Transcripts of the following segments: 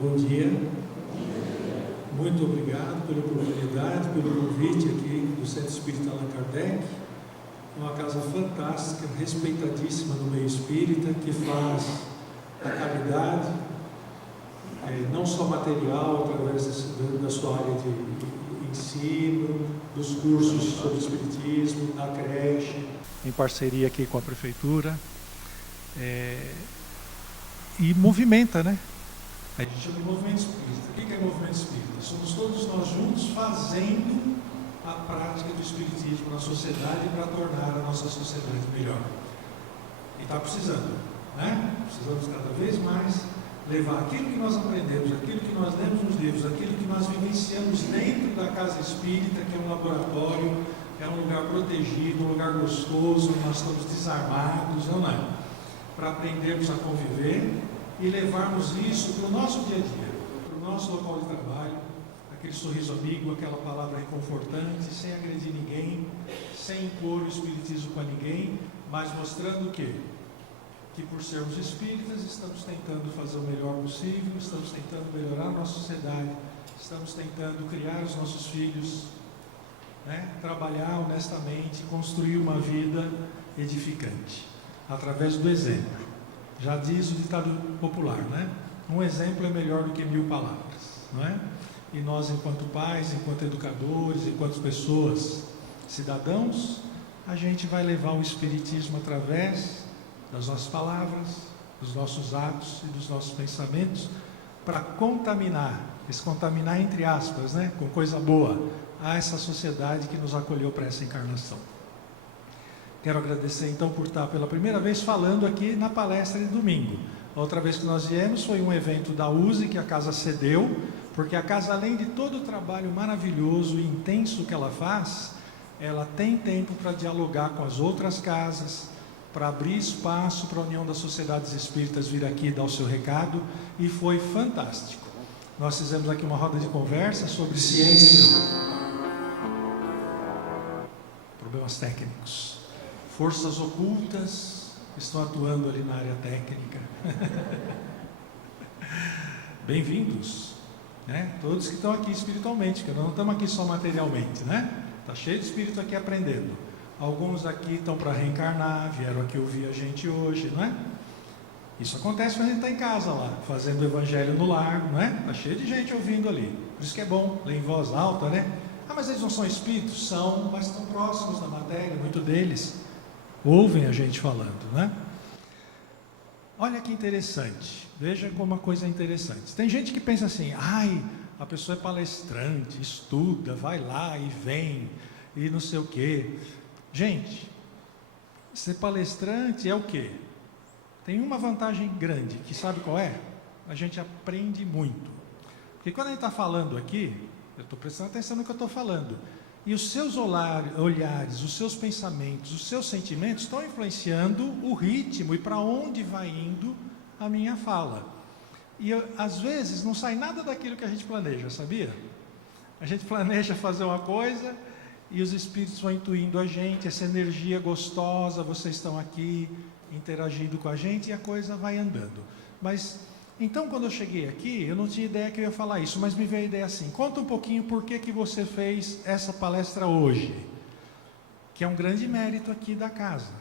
Bom dia, muito obrigado pela oportunidade, pelo convite aqui do Centro Espírita Allan Kardec, uma casa fantástica, respeitadíssima no meio espírita, que faz a caridade, não só material, através da sua área de ensino, dos cursos sobre espiritismo, na creche, em parceria aqui com a prefeitura, e movimenta, né? A gente chama de movimento espírita. O que é movimento espírita? Somos todos nós juntos fazendo a prática do espiritismo na sociedade para tornar a nossa sociedade melhor. E está precisando, né? Precisamos cada vez mais levar aquilo que nós aprendemos, aquilo que nós lemos nos livros, aquilo que nós vivenciamos dentro da casa espírita, que é um laboratório, é um lugar protegido, um lugar gostoso, onde nós estamos desarmados, não é? Para aprendermos a conviver e levarmos isso para o nosso dia a dia, para o nosso local de trabalho, aquele sorriso amigo, aquela palavra reconfortante, sem agredir ninguém, sem impor o espiritismo para ninguém, mas mostrando o quê? Que por sermos espíritas estamos tentando fazer o melhor possível, estamos tentando melhorar a nossa sociedade, estamos tentando criar os nossos filhos, né? Trabalhar honestamente, construir uma vida edificante, através do exemplo. Já diz o ditado popular, né? Um exemplo é melhor do que 1000 palavras, não é? E nós, enquanto pais, enquanto educadores, enquanto pessoas, cidadãos, a gente vai levar o espiritismo através das nossas palavras, dos nossos atos e dos nossos pensamentos, para contaminar, esse contaminar entre aspas, né? Com coisa boa, a essa sociedade que nos acolheu para essa encarnação. Quero agradecer então por estar pela primeira vez falando aqui na palestra de domingo. A outra vez que nós viemos foi um evento da USE que a casa cedeu, porque a casa, além de todo o trabalho maravilhoso e intenso que ela faz, ela tem tempo para dialogar com as outras casas, para abrir espaço para a União das Sociedades Espíritas vir aqui dar o seu recado, e foi fantástico. Nós fizemos aqui uma roda de conversa sobre ciência, problemas técnicos, forças ocultas estão atuando ali na área técnica. Bem-vindos, né? Todos que estão aqui espiritualmente, que nós não estamos aqui só materialmente, né? Está cheio de espírito aqui aprendendo. Alguns aqui estão para reencarnar, vieram aqui ouvir a gente hoje, não é? Isso acontece quando a gente está em casa lá, fazendo o evangelho no lar, não é? Está cheio de gente ouvindo ali. Por isso que é bom ler em voz alta, né? Ah, mas eles não são espíritos? São, mas estão próximos da matéria, muito deles ouvem a gente falando, né? Olha que interessante, veja como uma coisa é interessante. Tem gente que pensa assim, ai, a pessoa é palestrante, estuda, vai lá e vem, e não sei o quê. Gente, ser palestrante é o quê? Tem uma vantagem grande, que sabe qual é? A gente aprende muito. Porque quando a gente está falando aqui, eu estou prestando atenção no que eu estou falando, e os seus olhares, os seus pensamentos, os seus sentimentos estão influenciando o ritmo e para onde vai indo a minha fala. E às vezes não sai nada daquilo que a gente planeja, sabia? A gente planeja fazer uma coisa e os espíritos vão intuindo a gente, essa energia gostosa, vocês estão aqui interagindo com a gente e a coisa vai andando. Mas então, quando eu cheguei aqui, eu não tinha ideia que eu ia falar isso, mas me veio a ideia assim, conta um pouquinho por que você fez essa palestra hoje, que é um grande mérito aqui da casa.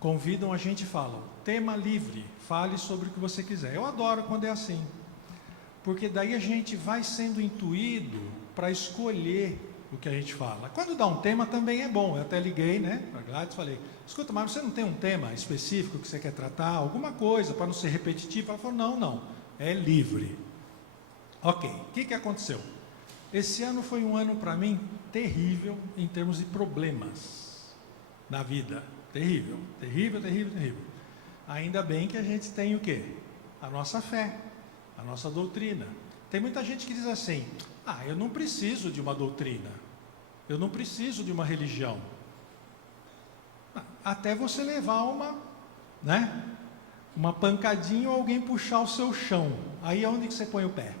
Convidam a gente e falam, tema livre, fale sobre o que você quiser. Eu adoro quando é assim, porque daí a gente vai sendo intuído para escolher o que a gente fala. Quando dá um tema também é bom, eu até liguei, né, para a Gladys, falei, escuta, mas você não tem um tema específico que você quer tratar, alguma coisa, para não ser repetitivo? Ela falou, não, é livre. Ok, o que aconteceu? Esse ano foi um ano para mim terrível em termos de problemas na vida, terrível. Ainda bem que a gente tem o quê? A nossa fé, a nossa doutrina. Tem muita gente que diz assim, eu não preciso de uma doutrina, eu não preciso de uma religião. Até você levar uma pancadinha ou alguém puxar o seu chão. Aí é onde que você põe o pé?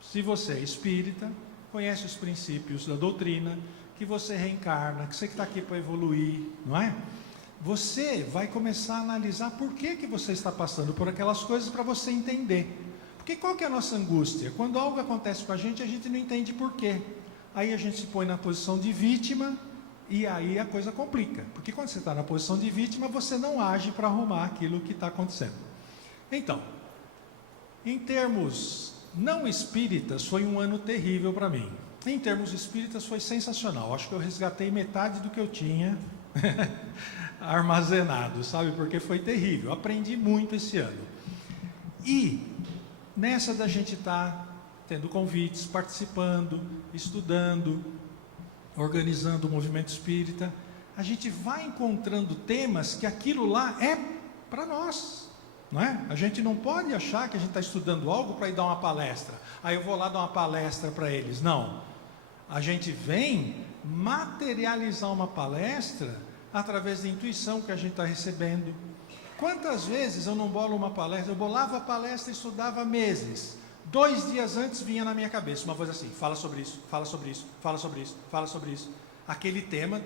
Se você é espírita, conhece os princípios da doutrina, que você reencarna, que você está aqui para evoluir, não é? você vai começar a analisar por que você está passando por aquelas coisas para você entender. Porque qual que é a nossa angústia? Quando algo acontece com a gente não entende por quê. Aí a gente se põe na posição de vítima e aí a coisa complica. Porque quando você está na posição de vítima, você não age para arrumar aquilo que está acontecendo. Então, em termos não espíritas, foi um ano terrível para mim. Em termos espíritas, foi sensacional. Acho que eu resgatei metade do que eu tinha armazenado, sabe? Porque foi terrível. Aprendi muito esse ano. E nessa da gente estar tendo convites, participando, estudando, organizando o movimento espírita, a gente vai encontrando temas que aquilo lá é para nós, não é? A gente não pode achar que a gente está estudando algo para ir dar uma palestra. Aí eu vou lá dar uma palestra para eles. Não. A gente vem materializar uma palestra através da intuição que a gente está recebendo. Quantas vezes eu não bolo uma palestra? Eu bolava a palestra e estudava meses. 2 dias antes vinha na minha cabeça uma coisa assim: fala sobre isso, fala sobre isso, fala sobre isso, fala sobre isso. Aquele tema,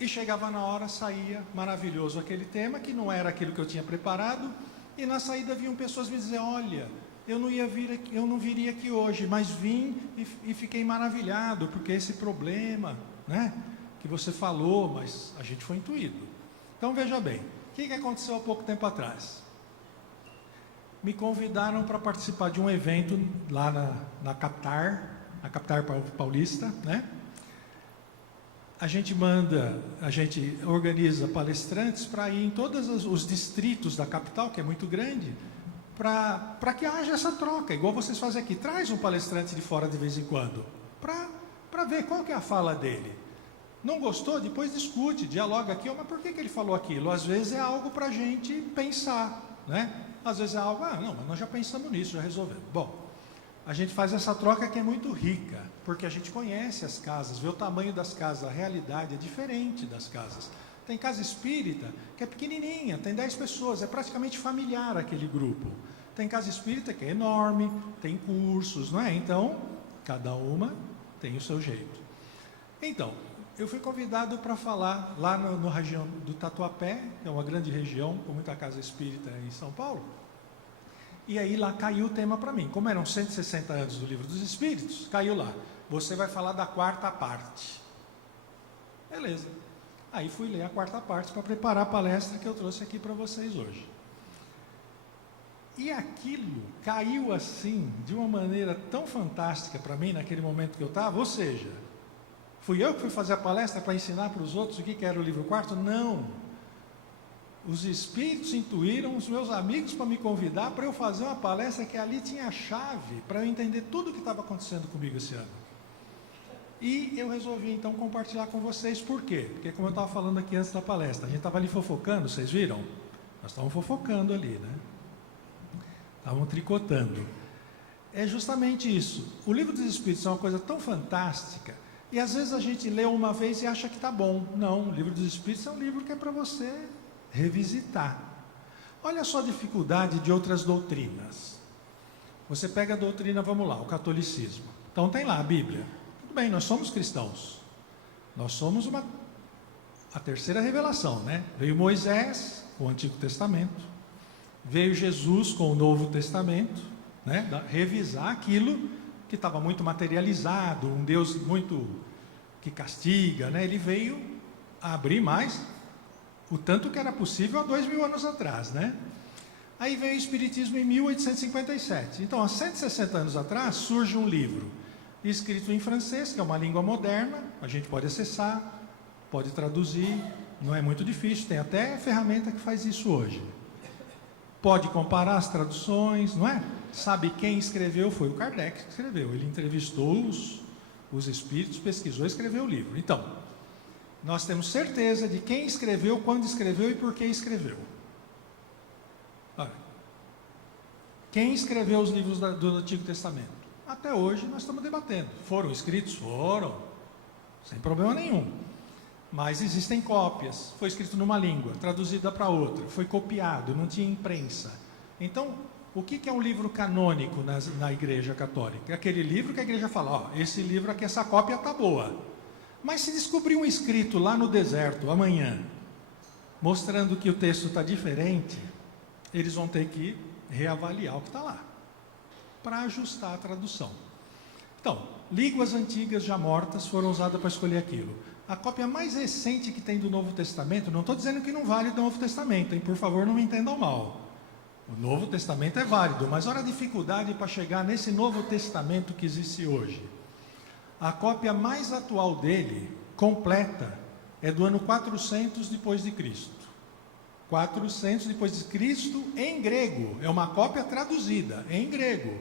e chegava na hora, saía maravilhoso aquele tema, que não era aquilo que eu tinha preparado, e na saída vinham pessoas me dizer: olha, eu não viria aqui hoje, mas vim e fiquei maravilhado, porque esse problema, né, que você falou, mas a gente foi intuído. Então veja bem, o que aconteceu há pouco tempo atrás? Me convidaram para participar de um evento lá na Captar Paulista, né? A gente organiza palestrantes para ir em todos os distritos da capital, que é muito grande, para que haja essa troca, igual vocês fazem aqui. Traz um palestrante de fora de vez em quando, para ver qual que é a fala dele. Não gostou? Depois discute, dialoga aqui. Mas por que ele falou aquilo? Às vezes é algo para a gente pensar, né? Às vezes é algo, não, mas nós já pensamos nisso, já resolvemos. Bom, a gente faz essa troca que é muito rica, porque a gente conhece as casas, vê o tamanho das casas, a realidade é diferente das casas. Tem casa espírita que é pequenininha, tem 10 pessoas, é praticamente familiar aquele grupo. Tem casa espírita que é enorme, tem cursos, não é? Então, cada uma tem o seu jeito. Então, eu fui convidado para falar lá na região do Tatuapé, que é uma grande região com muita casa espírita em São Paulo. E aí lá caiu o tema para mim. Como eram 160 anos do Livro dos Espíritos, caiu lá: você vai falar da 4ª parte. Beleza. Aí fui ler a 4ª parte para preparar a palestra que eu trouxe aqui para vocês hoje. E aquilo caiu assim, de uma maneira tão fantástica para mim, naquele momento que eu estava, ou seja, fui eu que fui fazer a palestra para ensinar para os outros o que era o livro 4º? Não. Os espíritos intuíram os meus amigos para me convidar para eu fazer uma palestra que ali tinha a chave para eu entender tudo o que estava acontecendo comigo esse ano. E eu resolvi então compartilhar com vocês. Por quê? Porque, como eu estava falando aqui antes da palestra, a gente estava ali fofocando, vocês viram? Nós estávamos fofocando ali, né? Estavam tricotando. É justamente isso. O Livro dos Espíritos é uma coisa tão fantástica. E às vezes a gente lê uma vez e acha que está bom. Não, o Livro dos Espíritos é um livro que é para você revisitar. Olha só a dificuldade de outras doutrinas. Você pega a doutrina, vamos lá, o catolicismo. Então tem lá a Bíblia. Tudo bem, nós somos cristãos. Nós somos a terceira revelação, né? Veio Moisés com o Antigo Testamento. Veio Jesus com o Novo Testamento, né? Revisar aquilo que estava muito materializado, um Deus muito que castiga, né? Ele veio abrir mais o tanto que era possível há 2000 anos atrás, né? Aí veio o Espiritismo em 1857. Então, há 160 anos atrás, surge um livro escrito em francês, que é uma língua moderna, a gente pode acessar, pode traduzir, não é muito difícil, tem até ferramenta que faz isso hoje. Pode comparar as traduções, não é? Sabe quem escreveu? Foi o Kardec que escreveu. Ele entrevistou os espíritos, pesquisou e escreveu o livro. Então, nós temos certeza de quem escreveu, quando escreveu e por que escreveu. Olha, quem escreveu os livros do Antigo Testamento? Até hoje nós estamos debatendo. Foram escritos? Foram. Sem problema nenhum. Mas existem cópias. Foi escrito numa língua, traduzida para outra. Foi copiado, não tinha imprensa. Então, o que é um livro canônico na Igreja Católica? É aquele livro que a Igreja fala: ó, esse livro aqui, essa cópia está boa. Mas se descobrir um escrito lá no deserto, amanhã, mostrando que o texto está diferente, eles vão ter que reavaliar o que está lá, para ajustar a tradução. Então, línguas antigas já mortas foram usadas para escolher aquilo. A cópia mais recente que tem do Novo Testamento, não estou dizendo que não vale do Novo Testamento, hein? Por favor, não me entendam mal. O Novo Testamento é válido, mas olha a dificuldade para chegar nesse Novo Testamento que existe hoje. A cópia mais atual dele, completa, é do ano 400 depois de Cristo. 400 depois de Cristo em grego. É uma cópia traduzida em grego.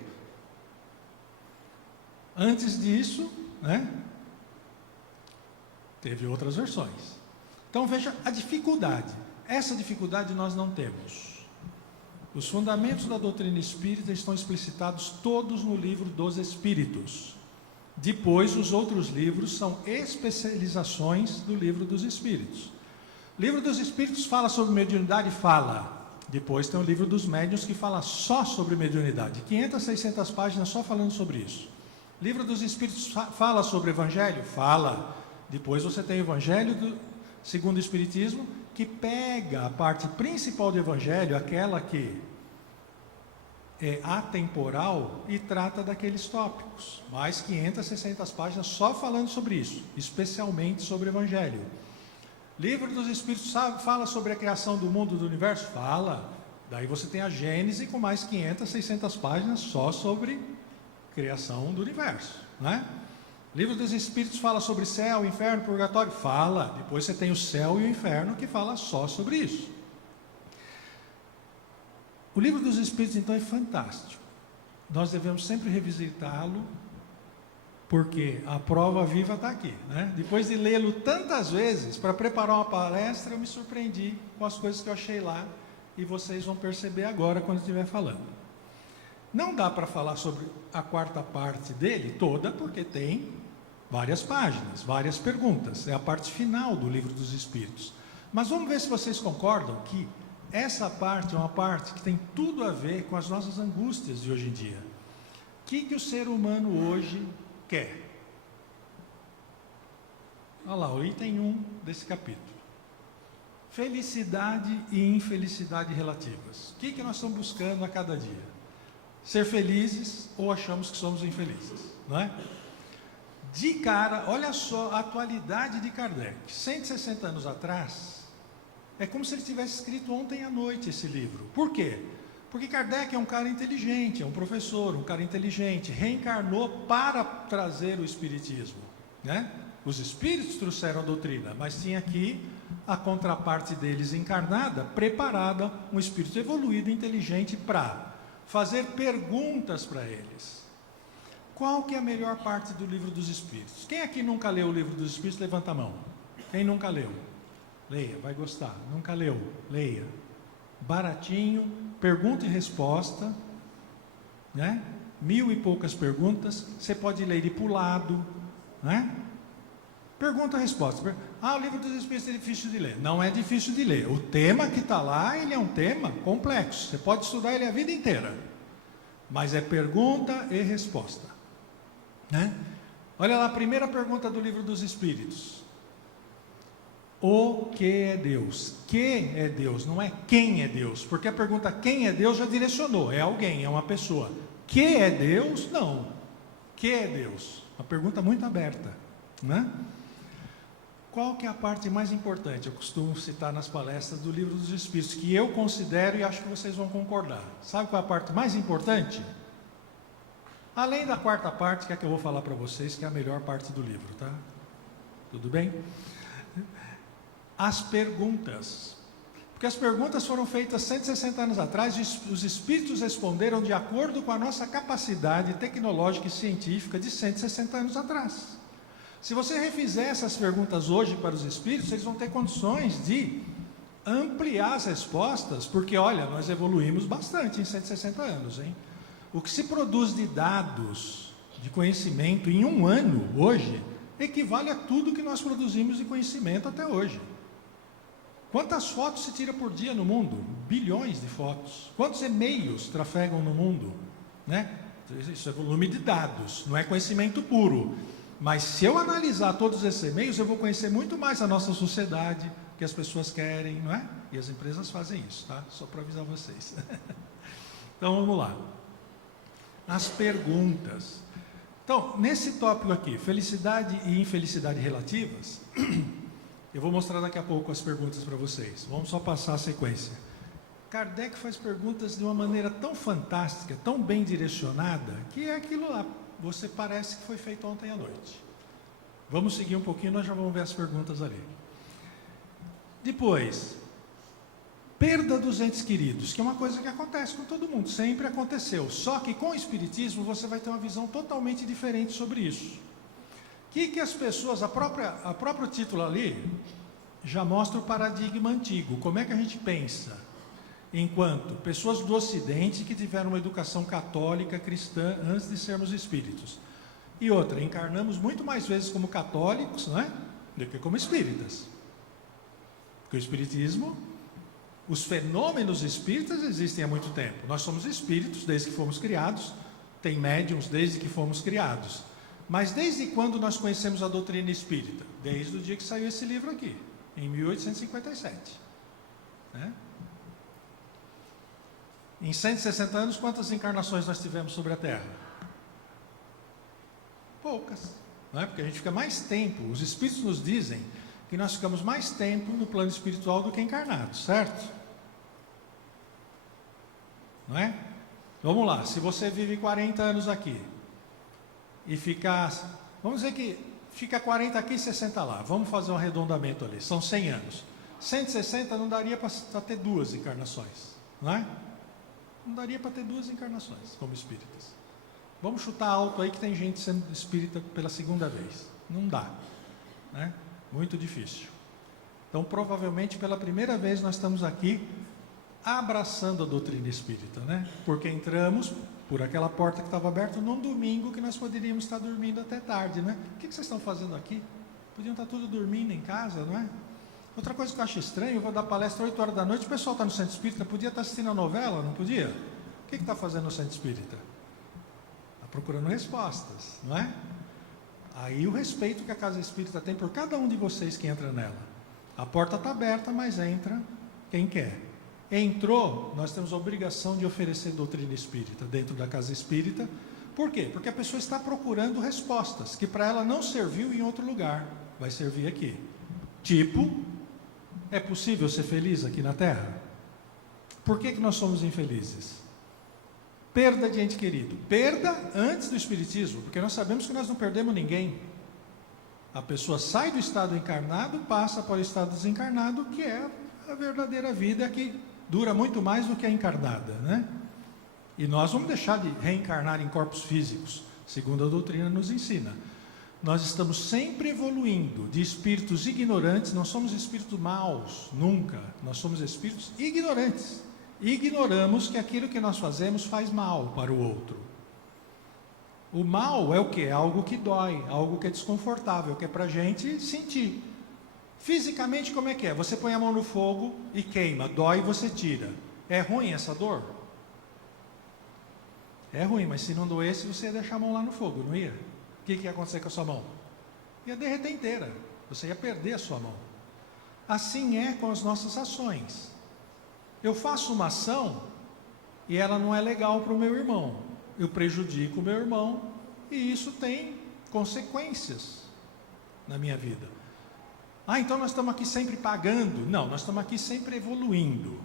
Antes disso, né, teve outras versões. Então veja a dificuldade. Essa dificuldade nós não temos. Os fundamentos da doutrina espírita estão explicitados todos no livro dos Espíritos. Depois, os outros livros são especializações do livro dos Espíritos. O livro dos Espíritos fala sobre mediunidade? Fala. Depois tem o livro dos Médiuns que fala só sobre mediunidade. 500, 600 páginas só falando sobre isso. O livro dos Espíritos fala sobre Evangelho? Fala. Depois você tem o Evangelho segundo o Espiritismo, que pega a parte principal do Evangelho, aquela que é atemporal, e trata daqueles tópicos. Mais 500, 600 páginas só falando sobre isso, especialmente sobre o Evangelho. Livro dos Espíritos fala sobre a criação do mundo, do universo? Fala. Daí você tem a Gênese com mais 500, 600 páginas só sobre criação do universo, né? Livro dos Espíritos fala sobre céu, inferno, purgatório? Fala. Depois você tem o céu e o inferno que fala só sobre isso. O livro dos Espíritos, então, é fantástico. Nós devemos sempre revisitá-lo, porque a prova viva está aqui, né? Depois de lê-lo tantas vezes, para preparar uma palestra, eu me surpreendi com as coisas que eu achei lá, e vocês vão perceber agora quando estiver falando. Não dá para falar sobre a quarta parte dele toda, porque tem várias páginas, várias perguntas. É a parte final do livro dos Espíritos. Mas vamos ver se vocês concordam que essa parte é uma parte que tem tudo a ver com as nossas angústias de hoje em dia. O que o ser humano hoje quer? Olha lá, o item 1 desse capítulo. Felicidade e infelicidade relativas. O que nós estamos buscando a cada dia? Ser felizes ou achamos que somos infelizes, não é? De cara, olha só a atualidade de Kardec. 160 anos atrás, é como se ele tivesse escrito ontem à noite esse livro. Por quê? Porque Kardec é um cara inteligente, é um professor, um cara inteligente, reencarnou para trazer o Espiritismo, né? Os Espíritos trouxeram a doutrina, mas tinha aqui a contraparte deles encarnada, preparada, um espírito evoluído, inteligente, para fazer perguntas para eles. Qual que é a melhor parte do livro dos Espíritos? Quem aqui nunca leu o livro dos Espíritos, levanta a mão. Quem nunca leu? Leia, vai gostar. Nunca leu? Leia. Baratinho, pergunta e resposta, né? 1000 e poucas perguntas. Você pode ler de para o lado, né? Pergunta e resposta. O livro dos Espíritos é difícil de ler. Não é difícil de ler. O tema que está lá, ele é um tema complexo. Você pode estudar ele a vida inteira. Mas é pergunta e resposta, né? Olha lá a primeira pergunta do livro dos Espíritos. O que é Deus? Que é Deus? Não é quem é Deus. Porque a pergunta quem é Deus já direcionou. É alguém, é uma pessoa. Que é Deus? Não. Que é Deus? Uma pergunta muito aberta, né? Qual que é a parte mais importante? Eu costumo citar nas palestras do livro dos Espíritos, que eu considero e acho que vocês vão concordar. Sabe qual é a parte mais importante? Além da quarta parte, que é que eu vou falar para vocês, que é a melhor parte do livro, tá? Tudo bem? As perguntas. Porque as perguntas foram feitas 160 anos atrás e os Espíritos responderam de acordo com a nossa capacidade tecnológica e científica de 160 anos atrás. Se você refizer essas perguntas hoje para os Espíritos, eles vão ter condições de ampliar as respostas, porque olha, nós evoluímos bastante em 160 anos, hein? O que se produz de dados, de conhecimento em um ano, hoje, equivale a tudo que nós produzimos de conhecimento até hoje. Quantas fotos se tira por dia no mundo? Bilhões de fotos. Quantos e-mails trafegam no mundo, né? Isso é volume de dados, não é conhecimento puro. Mas se eu analisar todos esses e-mails, eu vou conhecer muito mais a nossa sociedade, o que as pessoas querem, não é? E as empresas fazem isso, tá? Só para avisar vocês. Então vamos lá. As perguntas. Então, nesse tópico aqui, felicidade e infelicidade relativas, eu vou mostrar daqui a pouco as perguntas para vocês. Vamos só passar a sequência. Kardec faz perguntas de uma maneira tão fantástica, tão bem direcionada, que é aquilo lá. Você parece que foi feito ontem à noite. Vamos seguir um pouquinho, nós já vamos ver as perguntas ali. Depois, perda dos entes queridos, que é uma coisa que acontece com todo mundo, sempre aconteceu. Só que com o Espiritismo você vai ter uma visão totalmente diferente sobre isso. O que as pessoas, a próprio título ali, já mostra o paradigma antigo. Como é que a gente pensa? Enquanto pessoas do Ocidente que tiveram uma educação católica, cristã, antes de sermos espíritos. E outra, encarnamos muito mais vezes como católicos, não é? Do que como espíritas. Porque o espiritismo, os fenômenos espíritas existem há muito tempo. Nós somos espíritos desde que fomos criados, tem médiums desde que fomos criados. Mas desde quando nós conhecemos a doutrina espírita? Desde o dia que saiu esse livro aqui, em 1857. Né? Em 160 anos, quantas encarnações nós tivemos sobre a Terra? Poucas, não é? Porque a gente fica mais tempo, os Espíritos nos dizem que nós ficamos mais tempo no plano espiritual do que encarnados, certo? Não é? Vamos lá, se você vive 40 anos aqui, e ficar, vamos dizer que fica 40 aqui e 60 lá, vamos fazer um arredondamento ali, são 100 anos. 160 não daria para ter 2 encarnações, não é? Não daria para ter 2 encarnações como espíritas. Vamos chutar alto aí que tem gente sendo espírita pela segunda vez. Não dá, né? Muito difícil. Então, provavelmente, pela primeira vez nós estamos aqui abraçando a doutrina espírita, né? Porque entramos por aquela porta que estava aberta num domingo que nós poderíamos estar dormindo até tarde, né? O que vocês estão fazendo aqui? Podiam estar tudo dormindo em casa, não é? Outra coisa que eu acho estranho, eu vou dar palestra 8 horas da noite, o pessoal está no centro espírita, podia estar assistindo a novela, não podia? O que está fazendo no centro espírita? Está procurando respostas, não é? Aí o respeito que a casa espírita tem por cada um de vocês que entra nela. A porta está aberta, mas entra quem quer. Entrou, nós temos a obrigação de oferecer doutrina espírita dentro da casa espírita. Por quê? Porque a pessoa está procurando respostas, que para ela não serviu em outro lugar, vai servir aqui. Tipo, é possível ser feliz aqui na Terra? Por que nós somos infelizes? Perda de ente querido. Perda antes do Espiritismo, porque nós sabemos que nós não perdemos ninguém. A pessoa sai do estado encarnado, passa para o estado desencarnado, que é a verdadeira vida, que dura muito mais do que a encarnada, né? E nós vamos deixar de reencarnar em corpos físicos, segundo a doutrina nos ensina. Nós estamos sempre evoluindo de espíritos ignorantes, não somos espíritos maus, nunca. Nós somos espíritos ignorantes. Ignoramos que aquilo que nós fazemos faz mal para o outro. O mal é o quê? É algo que dói, algo que é desconfortável, que é para a gente sentir. Fisicamente, como é que é? Você põe a mão no fogo e queima, dói e você tira. É ruim essa dor? É ruim, mas se não doesse, você ia deixar a mão lá no fogo, não ia? O que ia acontecer com a sua mão? Ia derreter inteira, você ia perder a sua mão. Assim é com as nossas ações. Eu faço uma ação e ela não é legal para o meu irmão. Eu prejudico o meu irmão e isso tem consequências na minha vida. Ah, então nós estamos aqui sempre pagando? Não, nós estamos aqui sempre evoluindo.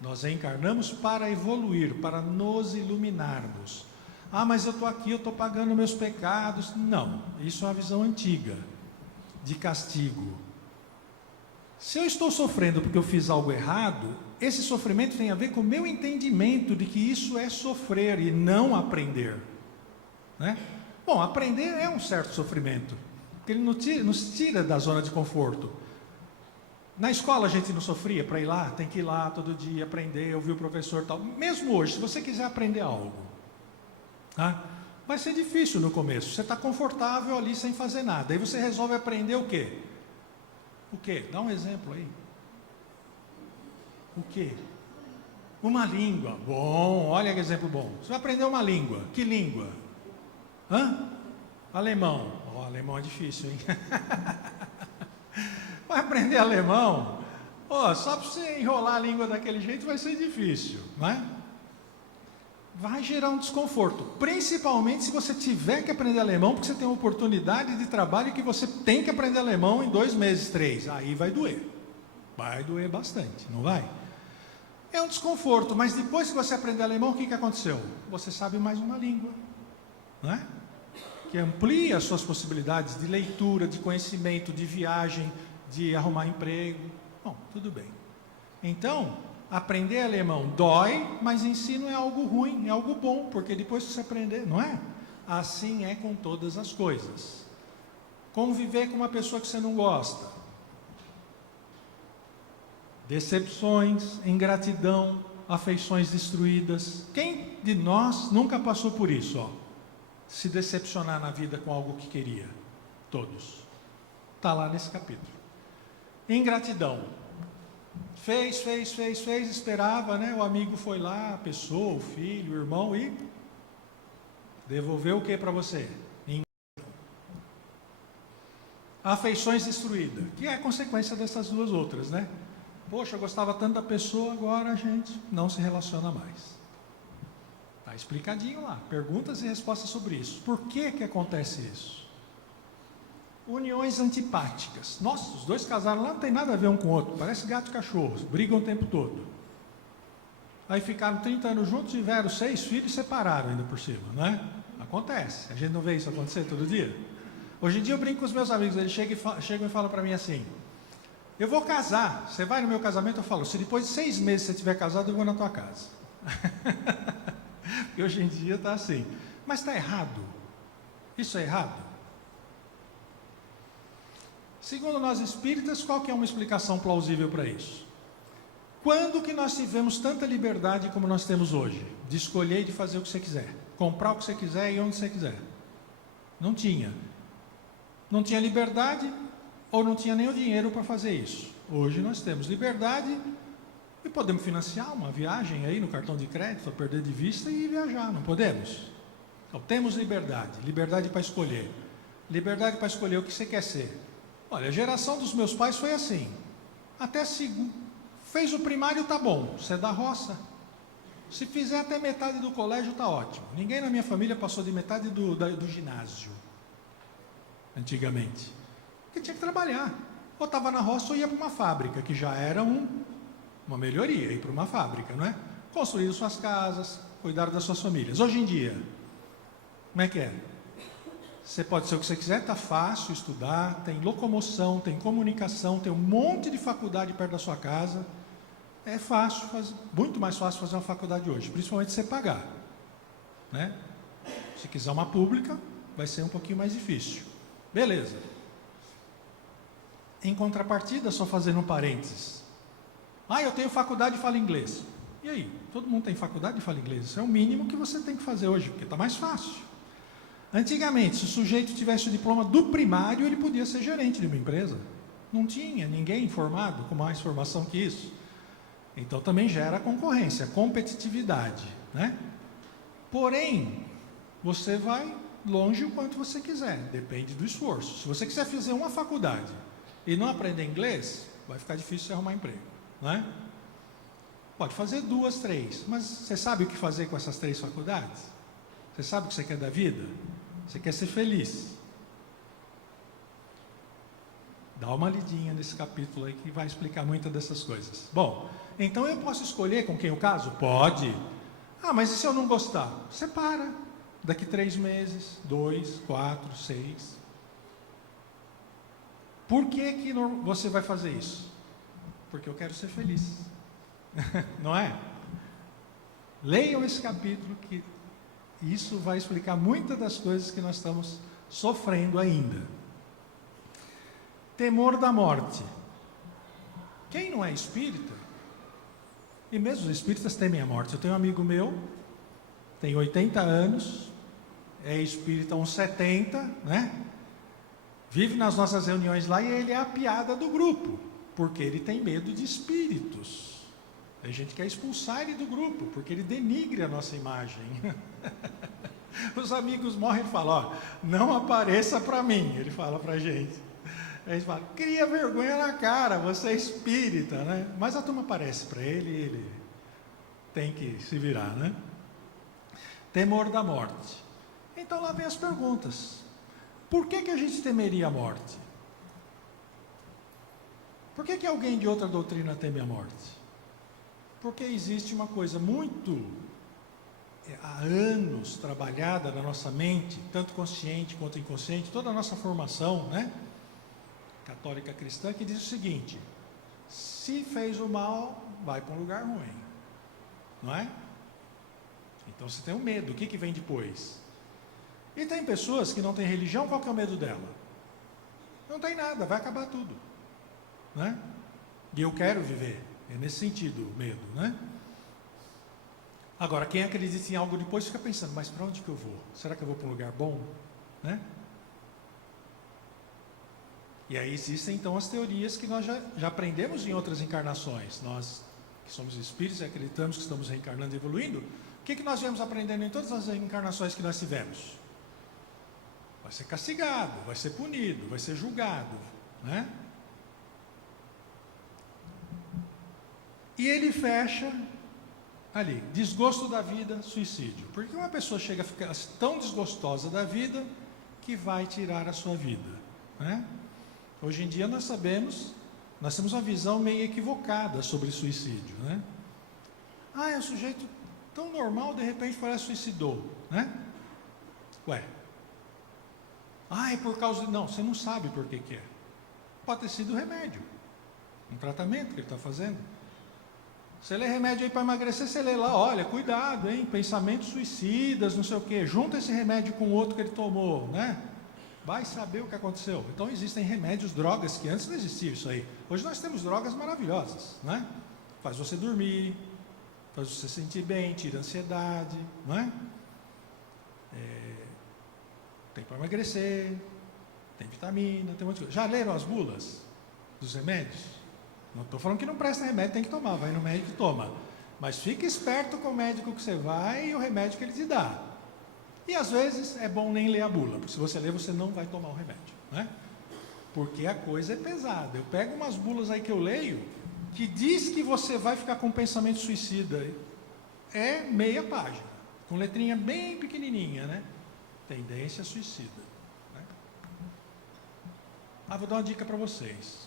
Nós reencarnamos para evoluir, para nos iluminarmos. Ah, mas eu estou aqui, eu estou pagando meus pecados. Não, isso é uma visão antiga, de castigo. Se eu estou sofrendo porque eu fiz algo errado, esse sofrimento tem a ver com o meu entendimento de que isso é sofrer e não aprender, né? Bom, aprender é um certo sofrimento, porque ele nos tira da zona de conforto. Na escola a gente não sofria para ir lá, tem que ir lá todo dia, aprender, ouvir o professor e tal. Mesmo hoje, se você quiser aprender algo, tá? Vai ser difícil no começo, você está confortável ali sem fazer nada, aí você resolve aprender o quê? O quê? Dá um exemplo aí. O quê? Uma língua. Bom, olha que exemplo bom. Você vai aprender uma língua. Que língua? Hã? Alemão. Alemão é difícil, hein? Vai aprender alemão? Só para você enrolar a língua daquele jeito vai ser difícil, não é? Vai gerar um desconforto, principalmente se você tiver que aprender alemão, porque você tem uma oportunidade de trabalho que você tem que aprender alemão em 2 meses, 3. Aí vai doer bastante, não vai? É um desconforto, mas depois que você aprender alemão, o que aconteceu? Você sabe mais uma língua, não é? Que amplia as suas possibilidades de leitura, de conhecimento, de viagem, de arrumar emprego. Bom, tudo bem. Então, aprender alemão dói, mas ensino é algo ruim, é algo bom, porque depois que você aprender, não é? Assim é com todas as coisas. Conviver com uma pessoa que você não gosta. Decepções, ingratidão, afeições destruídas. Quem de nós nunca passou por isso, se decepcionar na vida com algo que queria? Todos. Está lá nesse capítulo. Ingratidão. Fez, esperava, né? O amigo foi lá, a pessoa, o filho, o irmão, e devolveu o que para você? Afeições destruídas, que é a consequência dessas duas outras, né? Poxa, eu gostava tanto da pessoa, agora a gente não se relaciona mais. Está explicadinho lá, perguntas e respostas sobre isso. Por que acontece isso? Uniões antipáticas. Nossa, os dois casaram lá, não tem nada a ver um com o outro, parece gato e cachorro, brigam o tempo todo. Aí ficaram 30 anos juntos, tiveram 6 filhos e separaram ainda por cima, não é? Acontece, a gente não vê isso acontecer todo dia? Hoje em dia eu brinco com os meus amigos, eles chegam e falam para mim assim: eu vou casar, você vai no meu casamento? Eu falo, se depois de 6 meses você estiver casado, eu vou na tua casa. Porque hoje em dia está assim. Mas está errado? Isso é errado? Segundo nós espíritas, qual que é uma explicação plausível para isso? Quando que nós tivemos tanta liberdade como nós temos hoje? De escolher e de fazer o que você quiser. Comprar o que você quiser e onde você quiser. Não tinha. Não tinha liberdade ou não tinha nem o dinheiro para fazer isso. Hoje nós temos liberdade e podemos financiar uma viagem aí no cartão de crédito, a perder de vista e viajar, não podemos? Então temos liberdade. Liberdade para escolher. Liberdade para escolher o que você quer ser. Olha, a geração dos meus pais foi assim. Até fez o primário, tá bom. Você é da roça. Se fizer até metade do colégio, tá ótimo. Ninguém na minha família passou de metade do ginásio. Antigamente. Porque tinha que trabalhar. Ou estava na roça ou ia para uma fábrica, que já era uma melhoria, ir para uma fábrica, não é? Construir suas casas, cuidar das suas famílias. Hoje em dia, como é que é? Você pode ser o que você quiser, está fácil estudar, tem locomoção, tem comunicação, tem um monte de faculdade perto da sua casa. É fácil, muito mais fácil fazer uma faculdade hoje, principalmente se você pagar, né? Se quiser uma pública, vai ser um pouquinho mais difícil. Beleza. Em contrapartida, só fazendo um parênteses. Eu tenho faculdade e falo inglês. E aí? Todo mundo tem faculdade e fala inglês. Isso é o mínimo que você tem que fazer hoje, porque está mais fácil. Antigamente, se o sujeito tivesse o diploma do primário, ele podia ser gerente de uma empresa. Não tinha ninguém formado com mais formação que isso. Então também gera concorrência, competitividade, né? Porém, você vai longe o quanto você quiser, depende do esforço. Se você quiser fazer uma faculdade e não aprender inglês, vai ficar difícil você arrumar emprego, né? Pode fazer 2, 3, mas você sabe o que fazer com essas 3 faculdades? Você sabe o que você quer da vida? Você quer ser feliz? Dá uma lidinha nesse capítulo aí que vai explicar muitas dessas coisas. Bom, então eu posso escolher com quem eu caso? Pode. Mas e se eu não gostar? Separa. Daqui 3 meses, 2, 4, 6. Por que você vai fazer isso? Porque eu quero ser feliz. Não é? Leiam esse capítulo que isso vai explicar muitas das coisas que nós estamos sofrendo ainda. Temor da morte. Quem não é espírita, e mesmo os espíritas temem a morte. Eu tenho um amigo meu, tem 80 anos, é espírita uns 70, né? Vive nas nossas reuniões lá e ele é a piada do grupo, porque ele tem medo de espíritos. A gente quer expulsar ele do grupo, porque ele denigre a nossa imagem. Os amigos morrem e falam, ó, não apareça para mim, ele fala para a gente. A gente fala, cria vergonha na cara, você é espírita, né? Mas a turma aparece para ele e ele tem que se virar, né? Temor da morte. Então lá vem as perguntas. Por que a gente temeria a morte? Por que alguém de outra doutrina teme a morte? Porque existe uma coisa muito, há anos, trabalhada na nossa mente, tanto consciente quanto inconsciente, toda a nossa formação, né, católica cristã, que diz o seguinte: se fez o mal, vai para um lugar ruim, não é? Então você tem um medo, o que vem depois? E tem pessoas que não têm religião, qual que é o medo dela? Não tem nada, vai acabar tudo, né? E eu quero viver, é nesse sentido o medo, né? Agora, quem acredita em algo depois fica pensando, mas para onde que eu vou? Será que eu vou para um lugar bom? Né? E aí existem então as teorias que nós já aprendemos em outras encarnações. Nós que somos espíritos e acreditamos que estamos reencarnando e evoluindo, o que nós viemos aprendendo em todas as encarnações que nós tivemos? Vai ser castigado, vai ser punido, vai ser julgado, né? E ele fecha ali, desgosto da vida, suicídio. Porque uma pessoa chega a ficar tão desgostosa da vida que vai tirar a sua vida, né? Hoje em dia nós sabemos, nós temos uma visão meio equivocada sobre suicídio, né? É um sujeito tão normal, de repente parece suicidou, né? Ué, é por causa de... Não, você não sabe por que é. Pode ter sido remédio, um tratamento que ele está fazendo. Você lê remédio aí para emagrecer, você lê lá, olha, cuidado, hein, pensamentos suicidas, não sei o quê, junta esse remédio com o outro que ele tomou, né? Vai saber o que aconteceu. Então existem remédios, drogas, que antes não existia isso aí. Hoje nós temos drogas maravilhosas, né? Faz você dormir, faz você sentir bem, tira a ansiedade, não é? Tem para emagrecer, tem vitamina, tem um monte de coisa. Já leram as bulas dos remédios? Não estou falando que não presta remédio, tem que tomar, vai no médico e toma. Mas fique esperto com o médico que você vai e o remédio que ele te dá. E às vezes é bom nem ler a bula, porque se você ler, você não vai tomar o remédio, né? Porque a coisa é pesada. Eu pego umas bulas aí que eu leio, que diz que você vai ficar com pensamento suicida. É meia página, com letrinha bem pequenininha, né? Tendência suicida, né? Vou dar uma dica para vocês.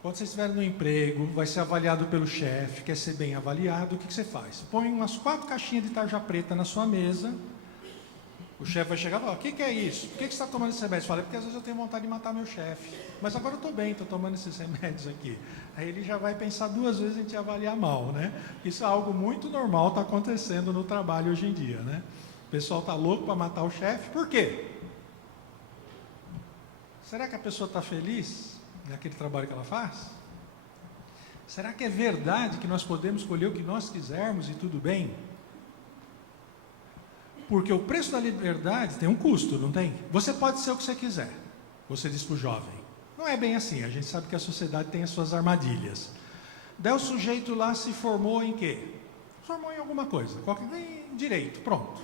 Quando você estiver no emprego, vai ser avaliado pelo chefe, quer ser bem avaliado, o que você faz? Põe umas 4 caixinhas de tarja preta na sua mesa, o chefe vai chegar e falar, o que é isso? Por que você está tomando esse remédio? Fala, porque às vezes eu tenho vontade de matar meu chefe, mas agora eu estou bem, estou tomando esses remédios aqui. Aí ele já vai pensar 2 vezes em te avaliar mal, né? Isso é algo muito normal, está acontecendo no trabalho hoje em dia, né? O pessoal está louco para matar o chefe, por quê? Será que a pessoa está feliz naquele trabalho que ela faz? Será que é verdade que nós podemos escolher o que nós quisermos e tudo bem? Porque o preço da liberdade tem um custo, não tem? Você pode ser o que você quiser, você diz para o jovem. Não é bem assim, a gente sabe que a sociedade tem as suas armadilhas. Daí o sujeito lá se formou em quê? Formou em alguma coisa, em direito, pronto.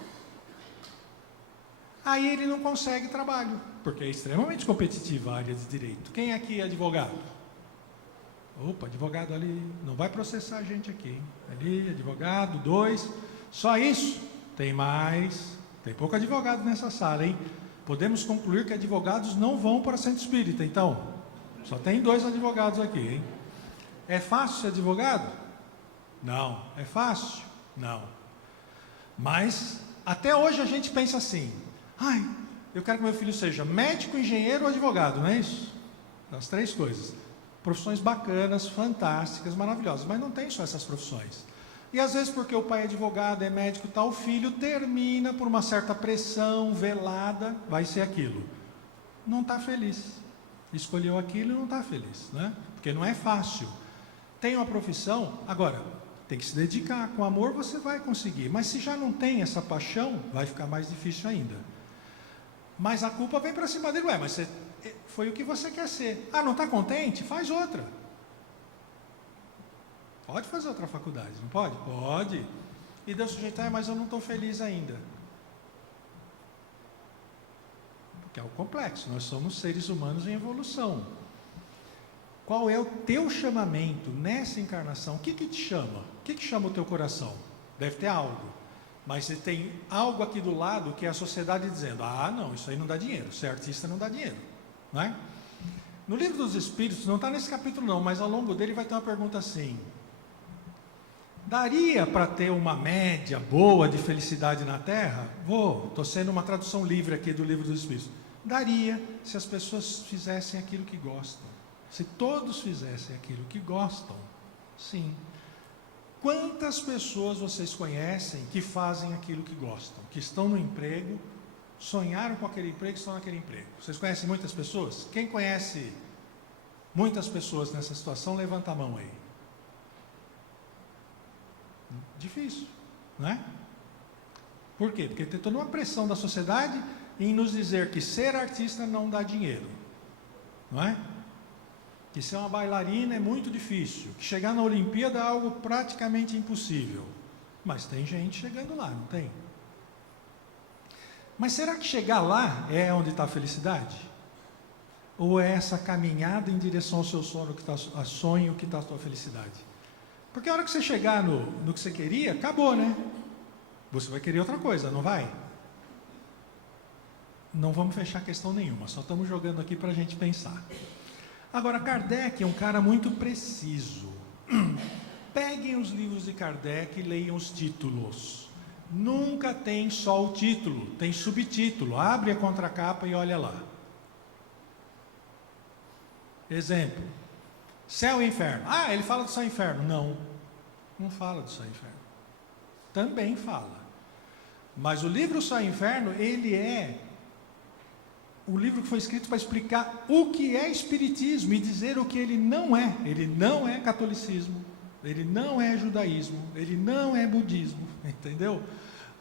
Aí ele não consegue trabalho, porque é extremamente competitiva a área de direito. Quem aqui é advogado? Opa, advogado ali, não vai processar a gente aqui, hein? Ali, advogado, 2, só isso? Tem mais, tem pouco advogado nessa sala, hein? Podemos concluir que advogados não vão para centro espírita, então, só tem 2 advogados aqui, hein? É fácil ser advogado? Não. É fácil? Não. Mas, até hoje a gente pensa assim, eu quero que meu filho seja médico, engenheiro ou advogado, não é isso? As 3 coisas. Profissões bacanas, fantásticas, maravilhosas, mas não tem só essas profissões. E às vezes porque o pai é advogado, é médico e tal, o filho termina por uma certa pressão velada, vai ser aquilo. Não está feliz. Escolheu aquilo e não está feliz, né? Porque não é fácil. Tem uma profissão, agora, tem que se dedicar, com amor você vai conseguir, mas se já não tem essa paixão, vai ficar mais difícil ainda. Mas a culpa vem para cima dele, mas foi o que você quer ser. Não está contente? Faz outra. Pode fazer outra faculdade, não pode? Pode. E Deus sujeito, mas eu não estou feliz ainda. que é o complexo. Nós somos seres humanos em evolução. Qual é o teu chamamento nessa encarnação? O que te chama? O que chama o teu coração? Deve ter algo. Mas você tem algo aqui do lado que é a sociedade dizendo: ah, não, isso aí não dá dinheiro, ser artista não dá dinheiro. Não é? No Livro dos Espíritos, não está nesse capítulo não, mas ao longo dele vai ter uma pergunta assim: daria para ter uma média boa de felicidade na Terra? Estou sendo uma tradução livre aqui do Livro dos Espíritos. Daria se as pessoas fizessem aquilo que gostam. Se todos fizessem aquilo que gostam, sim. Quantas pessoas vocês conhecem que fazem aquilo que gostam? Que estão no emprego, sonharam com aquele emprego e estão naquele emprego. Vocês conhecem muitas pessoas? Quem conhece muitas pessoas nessa situação, levanta a mão aí. Difícil, não é? Por quê? Porque tem toda uma pressão da sociedade em nos dizer que ser artista não dá dinheiro, não é? Que ser uma bailarina é muito difícil, que chegar na Olimpíada é algo praticamente impossível. Mas tem gente chegando lá, não tem? Mas será que chegar lá é onde está a felicidade? Ou é essa caminhada em direção ao seu sonho que está a sua felicidade? Porque a hora que você chegar no que você queria, acabou, né? Você vai querer outra coisa, não vai? Não vamos fechar questão nenhuma, só estamos jogando aqui para a gente pensar. Agora, Kardec é um cara muito preciso. Peguem os livros de Kardec e leiam os títulos. Nunca tem só o título, tem subtítulo. Abre a contracapa e olha lá. Exemplo: céu e inferno. Ah, ele fala do céu e inferno. Não fala do céu e inferno. Também fala. Mas o livro Céu e Inferno, ele é o livro que foi escrito para explicar o que é espiritismo e dizer o que ele não é. Ele não é catolicismo, ele não é judaísmo, ele não é budismo, entendeu?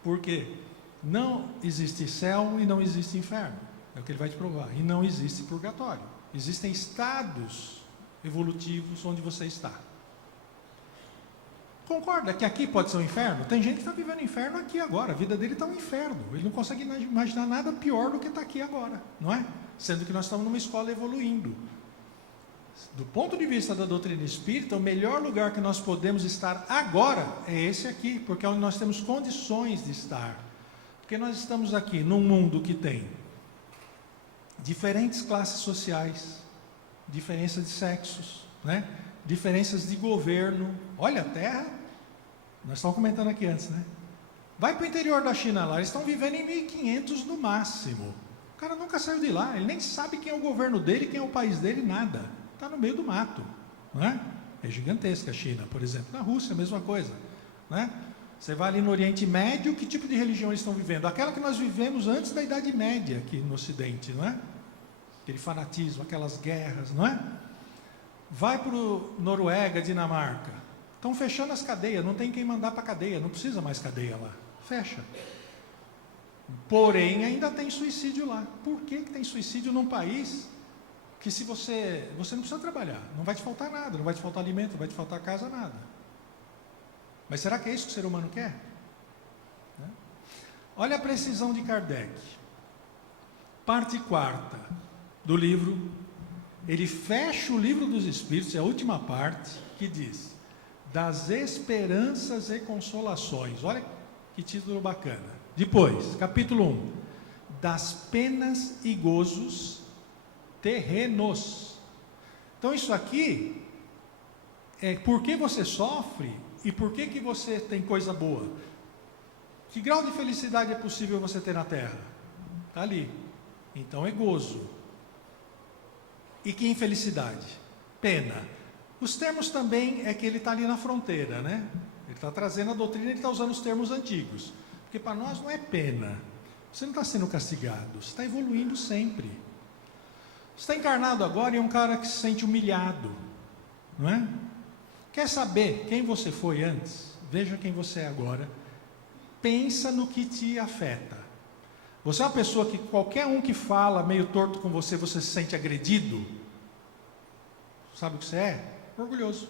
Porque não existe céu e não existe inferno, é o que ele vai te provar. E não existe purgatório. Existem estados evolutivos onde você está. Concorda que aqui pode ser um inferno? Tem gente que está vivendo inferno aqui agora, a vida dele está um inferno, ele não consegue imaginar nada pior do que está aqui agora, não é? Sendo que nós estamos numa escola evoluindo. Do ponto de vista da doutrina espírita, o melhor lugar que nós podemos estar agora é esse aqui, porque é onde nós temos condições de estar. Porque nós estamos aqui num mundo que tem diferentes classes sociais, diferenças de sexos, né? Diferenças de governo. Olha, a Terra, nós estávamos comentando aqui antes, né? Vai para o interior da China lá, eles estão vivendo em 1500 no máximo. O cara nunca saiu de lá, ele nem sabe quem é o governo dele, quem é o país dele, nada. Está no meio do mato, não é? É gigantesca a China, por exemplo. Na Rússia, a mesma coisa, né? Você vai ali no Oriente Médio, que tipo de religião eles estão vivendo? Aquela que nós vivemos antes da Idade Média aqui no Ocidente, não é? Aquele fanatismo, aquelas guerras, não é? Vai para o Noruega, Dinamarca, estão fechando as cadeias, não tem quem mandar para a cadeia, não precisa mais cadeia lá, fecha. Porém, ainda tem suicídio lá. Por que tem suicídio num país que se você não precisa trabalhar, não vai te faltar nada, não vai te faltar alimento, não vai te faltar casa, nada. Mas será que é isso que o ser humano quer? Né? Olha a precisão de Kardec. Parte 4 do livro, ele fecha o Livro dos Espíritos, é a última parte, que diz: das esperanças e consolações. Olha que título bacana. Depois, capítulo 1, das penas e gozos terrenos. Então isso aqui é por que você sofre e por que você tem coisa boa. Que grau de felicidade é possível você ter na Terra? Está ali. Então é gozo. E que infelicidade? Pena. Os termos também é que ele está ali na fronteira, né? Ele está trazendo a doutrina, ele está usando os termos antigos. Porque para nós não é pena. Você não está sendo castigado, você está evoluindo sempre. Você está encarnado agora e é um cara que se sente humilhado, não é? Quer saber quem você foi antes? Veja quem você é agora. Pensa no que te afeta. Você é uma pessoa que qualquer um que fala meio torto com você, você se sente agredido? Sabe o que você é? Orgulhoso,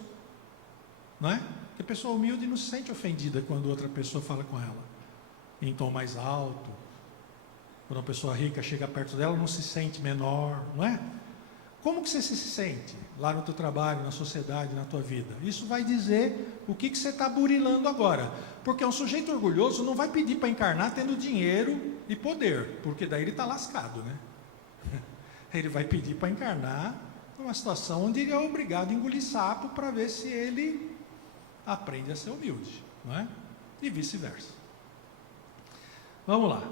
não é? Porque a pessoa humilde não se sente ofendida quando outra pessoa fala com ela em tom mais alto. Quando uma pessoa rica chega perto dela, não se sente menor, não é? Como que você se sente lá no teu trabalho, na sociedade, na tua vida? Isso vai dizer o que você está burilando agora. Porque um sujeito orgulhoso não vai pedir para encarnar tendo dinheiro e poder, porque daí ele está lascado, né? Ele vai pedir para encarnar numa situação onde ele é obrigado a engolir sapo para ver se ele aprende a ser humilde, não é? E vice-versa. Vamos lá.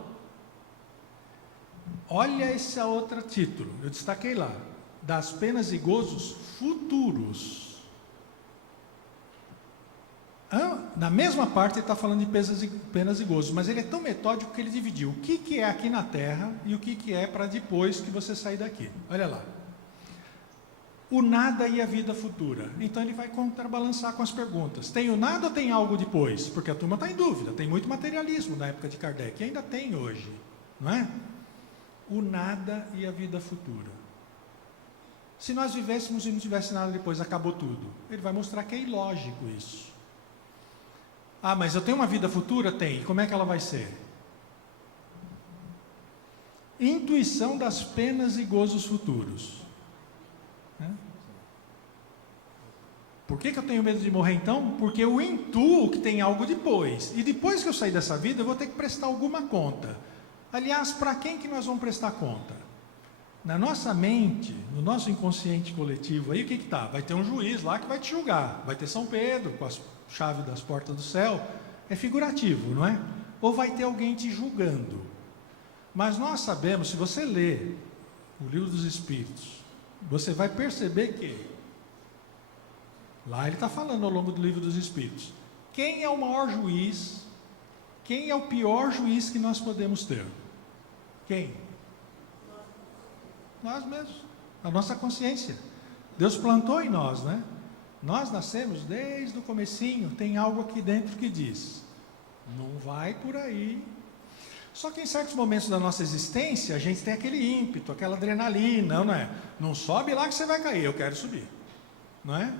Olha esse outro título, eu destaquei lá. Das penas e gozos futuros. Na mesma parte ele está falando de penas e gozos, mas ele é tão metódico que ele dividiu o que é aqui na terra e o que é para depois que você sair daqui. Olha lá. O nada e a vida futura. Então ele vai contrabalançar com as perguntas. Tem o nada ou tem algo depois? Porque a turma está em dúvida. Tem muito materialismo na época de Kardec, e ainda tem hoje, não é? O nada e a vida futura. Se nós vivêssemos e não tivesse nada depois, acabou tudo. Ele vai mostrar que é ilógico isso. Ah, mas eu tenho uma vida futura? Tem. Como é que ela vai ser? Intuição das penas e gozos futuros. Por que eu tenho medo de morrer então? Porque eu intuo que tem algo depois. E depois que eu sair dessa vida, eu vou ter que prestar alguma conta. Aliás, para quem que nós vamos prestar conta? Na nossa mente, no nosso inconsciente coletivo, aí o que está? Vai ter um juiz lá que vai te julgar. Vai ter São Pedro com as chaves das portas do céu. É figurativo, não é? Ou vai ter alguém te julgando. Mas nós sabemos, se você ler o Livro dos Espíritos, você vai perceber que lá ele está falando ao longo do Livro dos Espíritos. Quem é o maior juiz? Quem é o pior juiz que nós podemos ter? Quem? Nós mesmos, a nossa consciência. Deus plantou em nós, né? Nós nascemos desde o comecinho, tem algo aqui dentro que diz, não vai por aí. Só que em certos momentos da nossa existência, a gente tem aquele ímpeto, aquela adrenalina, não é? Não sobe lá que você vai cair, eu quero subir, não é?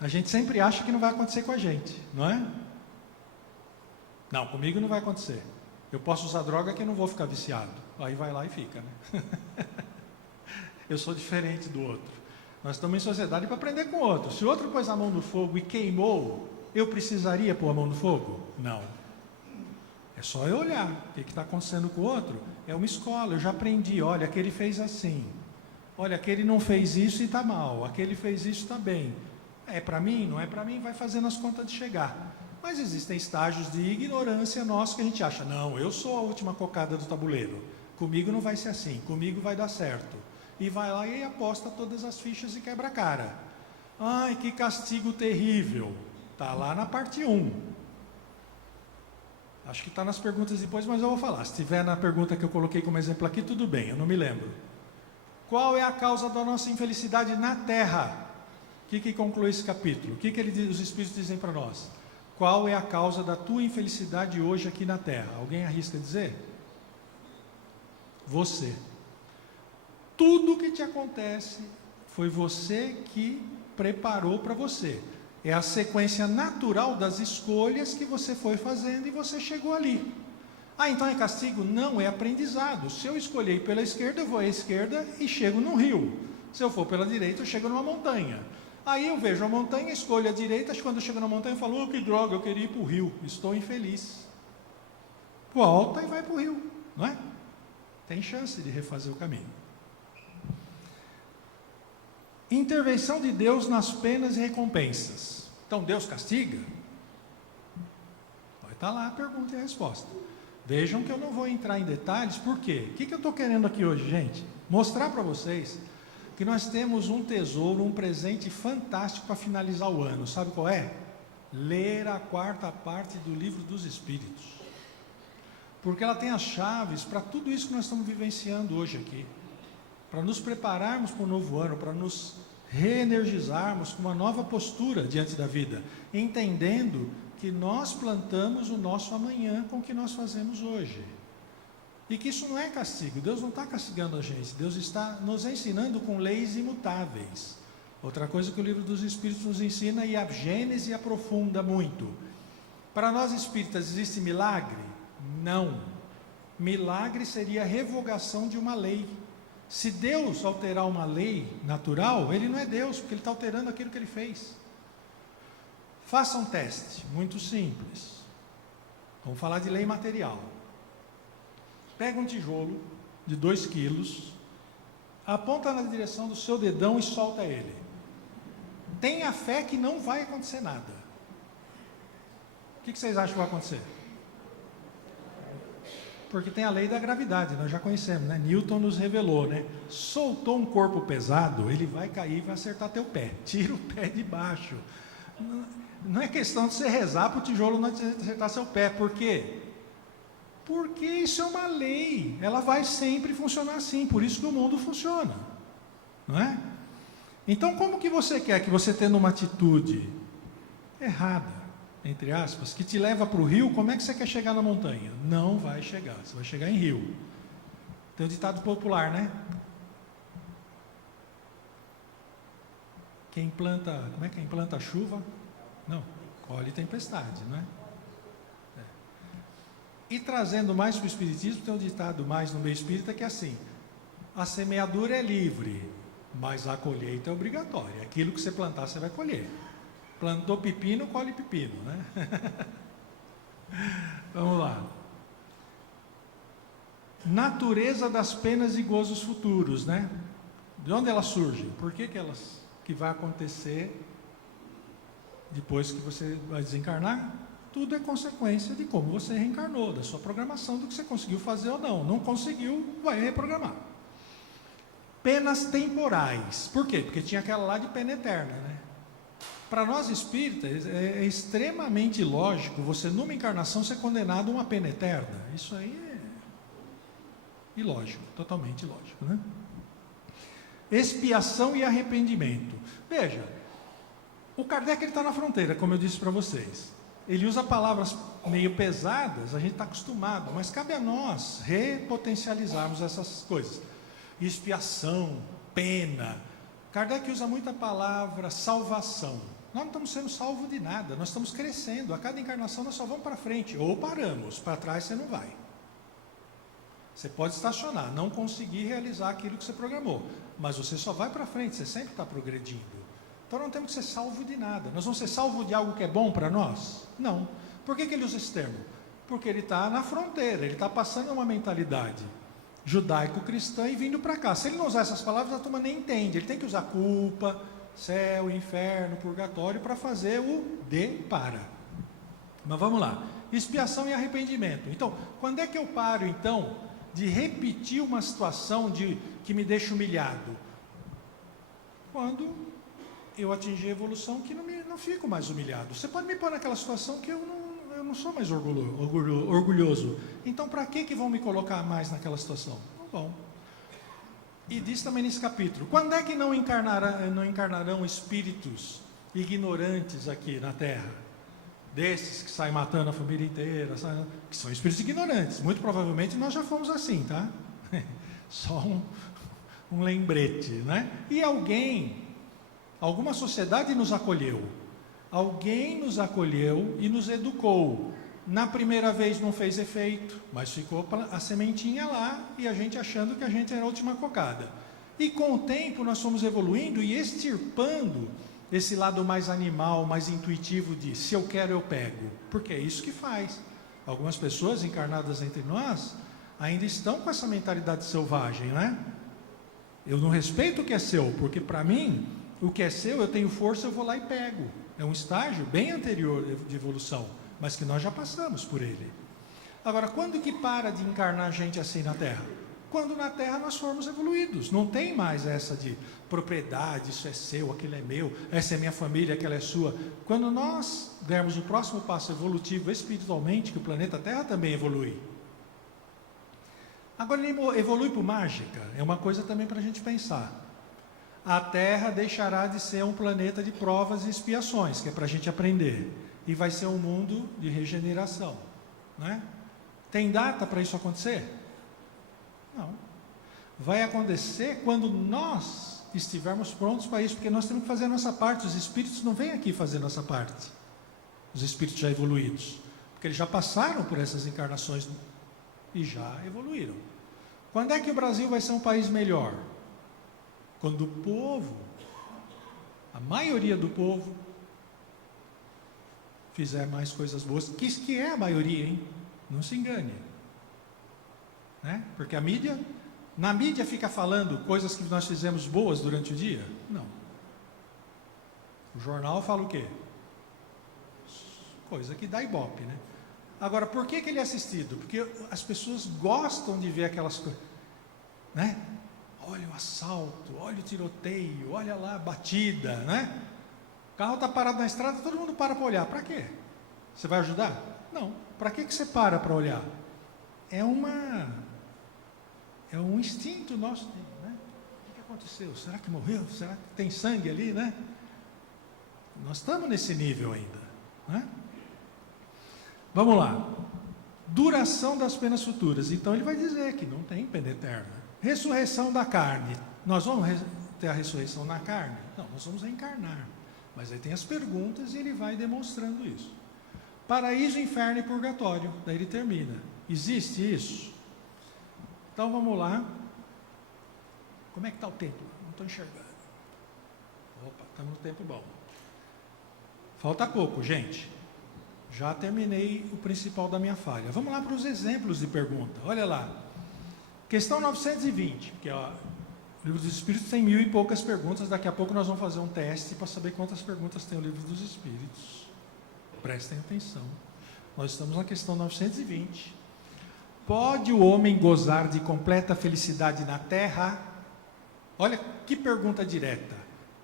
A gente sempre acha que não vai acontecer com a gente, não é? Não, comigo não vai acontecer. Eu posso usar droga que eu não vou ficar viciado. Aí vai lá e fica, né? Eu sou diferente do outro. Nós estamos em sociedade para aprender com o outro. Se o outro pôs a mão no fogo e queimou, eu precisaria pôr a mão no fogo? Não. É só eu olhar o que está acontecendo com o outro. É uma escola, eu já aprendi. Olha, aquele fez assim. Olha, aquele não fez isso e está mal. Aquele fez isso e está bem. É para mim? Não é para mim? Vai fazendo as contas de chegar. Mas existem estágios de ignorância nossa que a gente acha, não, eu sou a última cocada do tabuleiro. Comigo não vai ser assim, comigo vai dar certo. E vai lá e aposta todas as fichas e quebra a cara. Ai, que castigo terrível. Está lá na parte 1. Acho que está nas perguntas depois, mas eu vou falar. Se tiver na pergunta que eu coloquei como exemplo aqui, tudo bem, eu não me lembro. Qual é a causa da nossa infelicidade na Terra? O que conclui esse capítulo? O que os Espíritos dizem para nós? Qual é a causa da tua infelicidade hoje aqui na Terra? Alguém arrisca dizer? Você. Tudo que te acontece foi você que preparou para você. É a sequência natural das escolhas que você foi fazendo e você chegou ali. Ah, então é castigo? Não, é aprendizado. Se eu escolher ir pela esquerda, eu vou à esquerda e chego num rio. Se eu for pela direita, eu chego numa montanha. Aí eu vejo a montanha, escolho a direita, quando eu chego na montanha eu falo, que droga, eu queria ir para o rio, estou infeliz. Volta e vai para o rio, não é? Tem chance de refazer o caminho. Intervenção de Deus nas penas e recompensas. Então Deus castiga? Vai estar lá a pergunta e a resposta. Vejam que eu não vou entrar em detalhes, por quê? O que eu estou querendo aqui hoje, gente? Mostrar para vocês que nós temos um tesouro, um presente fantástico para finalizar o ano. Sabe qual é? Ler a 4ª parte do Livro dos Espíritos. Porque ela tem as chaves para tudo isso que nós estamos vivenciando hoje aqui. Para nos prepararmos para o novo ano, para nos reenergizarmos com uma nova postura diante da vida, entendendo que nós plantamos o nosso amanhã com o que nós fazemos hoje. E que isso não é castigo, Deus não está castigando a gente, Deus está nos ensinando com leis imutáveis. Outra coisa que o Livro dos Espíritos nos ensina, e a Gênese aprofunda muito. Para nós espíritas existe milagre? Não. Milagre seria a revogação de uma lei. Se Deus alterar uma lei natural, Ele não é Deus, porque Ele está alterando aquilo que Ele fez. Faça um teste, muito simples. Vamos falar de lei material. Pega um tijolo de 2 quilos, aponta na direção do seu dedão e solta ele. Tenha fé que não vai acontecer nada. O que vocês acham que vai acontecer? Porque tem a lei da gravidade, nós já conhecemos, né? Newton nos revelou, né? Soltou um corpo pesado, ele vai cair e vai acertar teu pé. Tira o pé de baixo. Não é questão de você rezar para o tijolo não acertar seu pé. Por quê? Porque isso é uma lei. Ela vai sempre funcionar assim. Por isso que o mundo funciona. Não é? Então, como que você quer que você tendo uma atitude errada, entre aspas, que te leva para o rio, como é que você quer chegar na montanha? Não vai chegar, você vai chegar em rio. Tem um ditado popular, né? Quem planta, como é que quem planta chuva? Não, colhe tempestade, não é? E trazendo mais para o Espiritismo, tem um ditado mais no meio espírita que é assim: a semeadura é livre, mas a colheita é obrigatória. Aquilo que você plantar, você vai colher. Plantou pepino, colhe pepino, né? Vamos lá. Natureza das penas e gozos futuros, né? De onde elas surgem? Por que que vai acontecer depois que você vai desencarnar? Tudo é consequência de como você reencarnou, da sua programação, do que você conseguiu fazer ou não. Não conseguiu, vai reprogramar. Penas temporais. Por quê? Porque tinha aquela lá de pena eterna, né? Para nós espíritas, é extremamente ilógico você, numa encarnação, ser condenado a uma pena eterna. Isso aí é ilógico, totalmente ilógico, né? Expiação e arrependimento. Veja, o Kardec está na fronteira, como eu disse para vocês. Ele usa palavras meio pesadas, a gente está acostumado, mas cabe a nós repotencializarmos essas coisas. Expiação, pena. Kardec usa muita palavra salvação. Nós não estamos sendo salvos de nada, nós estamos crescendo. A cada encarnação nós só vamos para frente, ou paramos, para trás você não vai. Você pode estacionar, não conseguir realizar aquilo que você programou, mas você só vai para frente, você sempre está progredindo. Então não temos que ser salvos de nada. Nós vamos ser salvos de algo que é bom para nós? Não. Por que ele usa esse termo? Porque ele está na fronteira, ele está passando uma mentalidade judaico-cristã e vindo para cá. Se ele não usar essas palavras, a turma nem entende. Ele tem que usar culpa, céu, inferno, purgatório para fazer o de para. Mas vamos lá. Expiação e arrependimento. Então, quando é que eu paro então de repetir uma situação que me deixa humilhado? Quando eu atingir a evolução que não fico mais humilhado. Você pode me pôr naquela situação que eu não sou mais orgulhoso. Então, para que vão me colocar mais naquela situação? Não vão. E diz também nesse capítulo: quando é que não encarnarão espíritos ignorantes aqui na Terra? Desses que saem matando a família inteira, que são espíritos ignorantes. Muito provavelmente nós já fomos assim, tá? Só um lembrete, né? E alguma sociedade nos acolheu. Alguém nos acolheu e nos educou. Na primeira vez não fez efeito, mas ficou a sementinha lá e a gente achando que a gente era a última cocada. E com o tempo nós fomos evoluindo e extirpando esse lado mais animal, mais intuitivo de se eu quero eu pego. Porque é isso que faz. Algumas pessoas encarnadas entre nós ainda estão com essa mentalidade selvagem, né? Eu não respeito o que é seu, porque para mim o que é seu, eu tenho força, eu vou lá e pego. É um estágio bem anterior de evolução, mas que nós já passamos por ele. Agora, quando que para de encarnar gente assim na Terra? Quando na Terra nós formos evoluídos. Não tem mais essa de propriedade, isso é seu, aquilo é meu, essa é minha família, aquela é sua. Quando nós dermos o próximo passo evolutivo espiritualmente, que o planeta Terra também evolui. Agora ele evolui por mágica, é uma coisa também para a gente pensar. A Terra deixará de ser um planeta de provas e expiações, que é para a gente aprender, e vai ser um mundo de regeneração, né? Tem data para isso acontecer? Não. Vai acontecer quando nós estivermos prontos para isso, porque nós temos que fazer a nossa parte. Os espíritos não vêm aqui fazer a nossa parte, os espíritos já evoluídos, porque eles já passaram por essas encarnações e já evoluíram. Quando é que o Brasil vai ser um país melhor? Quando o povo, a maioria do povo, fizer mais coisas boas, que é a maioria, hein? Não se engane. Né? Porque na mídia fica falando coisas que nós fizemos boas durante o dia? Não. O jornal fala o quê? Coisa que dá ibope, né? Agora, por que ele é assistido? Porque as pessoas gostam de ver aquelas coisas, né? Olha o assalto, olha o tiroteio, olha lá a batida, né? O carro está parado na estrada, todo mundo para olhar. Para quê? Você vai ajudar? Não. Para que você para olhar? É um instinto nosso, né? O que aconteceu? Será que morreu? Será que tem sangue ali, né? Nós estamos nesse nível ainda, né? Vamos lá. Duração das penas futuras. Então ele vai dizer que não tem pena eterna. Ressurreição da carne. Nós vamos ter a ressurreição na carne? Não, nós vamos reencarnar. Mas aí tem as perguntas e ele vai demonstrando isso. Paraíso, inferno e purgatório. Daí ele termina. Existe isso? Então vamos lá. Como é que está o tempo? Não estou enxergando. Opa, estamos no tempo bom. Falta pouco, gente. Já terminei o principal da minha falha. Vamos lá para os exemplos de pergunta. Olha lá. Questão 920, que o Livro dos Espíritos tem 1000 e poucas perguntas. Daqui a pouco nós vamos fazer um teste para saber quantas perguntas tem o Livro dos Espíritos. Prestem atenção. Nós estamos na questão 920. Pode o homem gozar de completa felicidade na Terra? Olha que pergunta direta.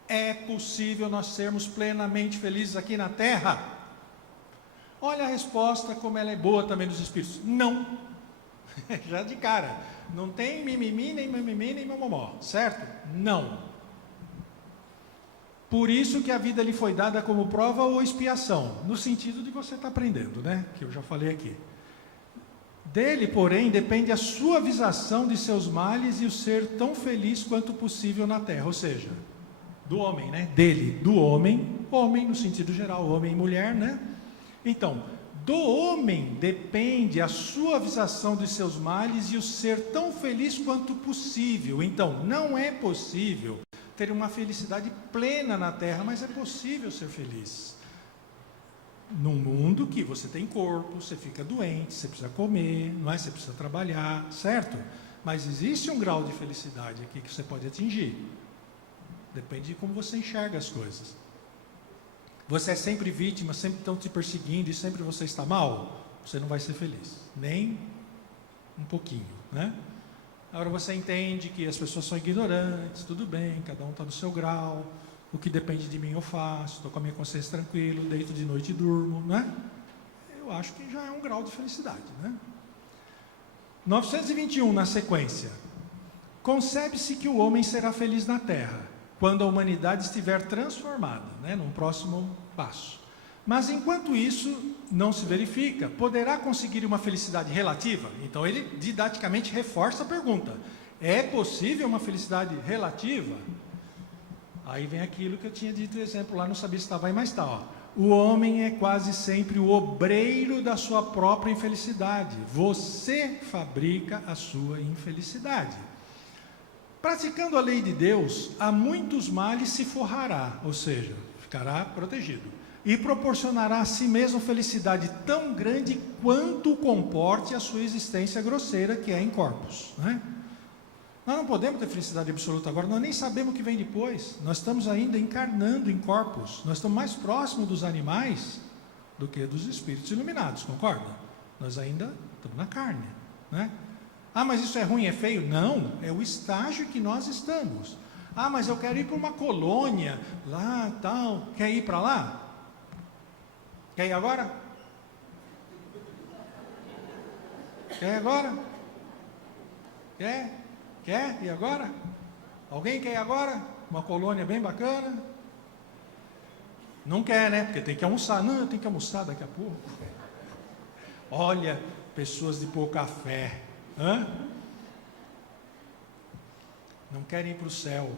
É possível nós sermos plenamente felizes aqui na Terra? Olha a resposta, como ela é boa também dos Espíritos. Não. Já de cara. Não tem mimimi, nem mimimi, nem mamomó. Certo? Não. Por isso que a vida lhe foi dada como prova ou expiação. No sentido de você estar aprendendo, né? Que eu já falei aqui. Dele, porém, depende a suavização de seus males e o ser tão feliz quanto possível na terra. Ou seja, do homem, né? Dele, do homem no sentido geral, homem e mulher, né? Então, do homem depende a suavização de seus males e o ser tão feliz quanto possível. Então, não é possível ter uma felicidade plena na terra, mas é possível ser feliz. Num mundo que você tem corpo, você fica doente, você precisa comer, não é? Você precisa trabalhar, certo? Mas existe um grau de felicidade aqui que você pode atingir. Depende de como você enxerga as coisas. Você é sempre vítima, sempre estão te perseguindo e sempre você está mal, você não vai ser feliz, nem um pouquinho, né? Agora você entende que as pessoas são ignorantes, tudo bem, cada um está no seu grau, o que depende de mim eu faço, estou com a minha consciência tranquila, deito de noite e durmo, né? Eu acho que já é um grau de felicidade, né? 921 na sequência. Concebe-se que o homem será feliz na terra quando a humanidade estiver transformada, né, num próximo passo. Mas enquanto isso não se verifica, poderá conseguir uma felicidade relativa? Então ele didaticamente reforça a pergunta. É possível uma felicidade relativa? Aí vem aquilo que eu tinha dito, exemplo lá, não sabia se estava aí, mas está. O homem é quase sempre o obreiro da sua própria infelicidade. Você fabrica a sua infelicidade. Praticando a lei de Deus, a muitos males se forrará, ou seja, ficará protegido, e proporcionará a si mesmo felicidade tão grande quanto comporte a sua existência grosseira, que é em corpos, né? Nós não podemos ter felicidade absoluta agora, nós nem sabemos o que vem depois, nós estamos ainda encarnando em corpos, nós estamos mais próximos dos animais do que dos espíritos iluminados, concorda? Nós ainda estamos na carne, né? Ah, mas isso é ruim, é feio? Não, é o estágio que nós estamos. Ah, mas eu quero ir para uma colônia, lá, tal, quer ir para lá? Quer ir agora? Quer ir agora? Quer ir agora? Alguém quer ir agora? Uma colônia bem bacana? Não quer, né? Porque tem que almoçar. Não, eu tenho que almoçar daqui a pouco. Olha, pessoas de pouca fé. Hã? Não querem ir para o céu.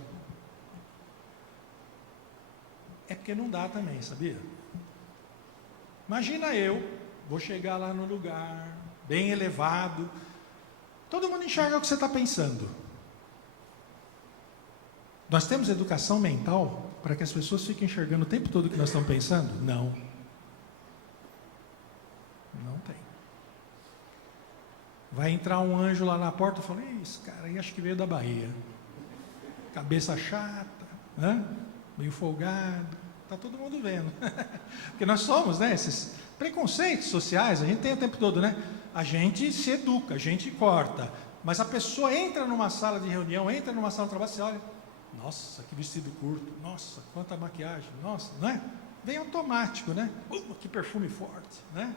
É porque não dá também, sabia? Imagina eu, vou chegar lá no lugar, bem elevado, Todo mundo enxerga o que você está pensando. Nós temos educação mental para que as pessoas fiquem enxergando o tempo todo o que nós estamos pensando? Não. Não tem. Vai entrar um anjo lá na porta e fala, esse cara aí acho que veio da Bahia. Cabeça chata, né? Meio folgado. Está todo mundo vendo. Porque nós somos, né? Esses preconceitos sociais, a gente tem o tempo todo, né? A gente se educa, a gente corta. Mas a pessoa entra numa sala de reunião, entra numa sala de trabalho, você olha, nossa, que vestido curto, nossa, quanta maquiagem, nossa, não é? Vem automático, né? Que perfume forte, né?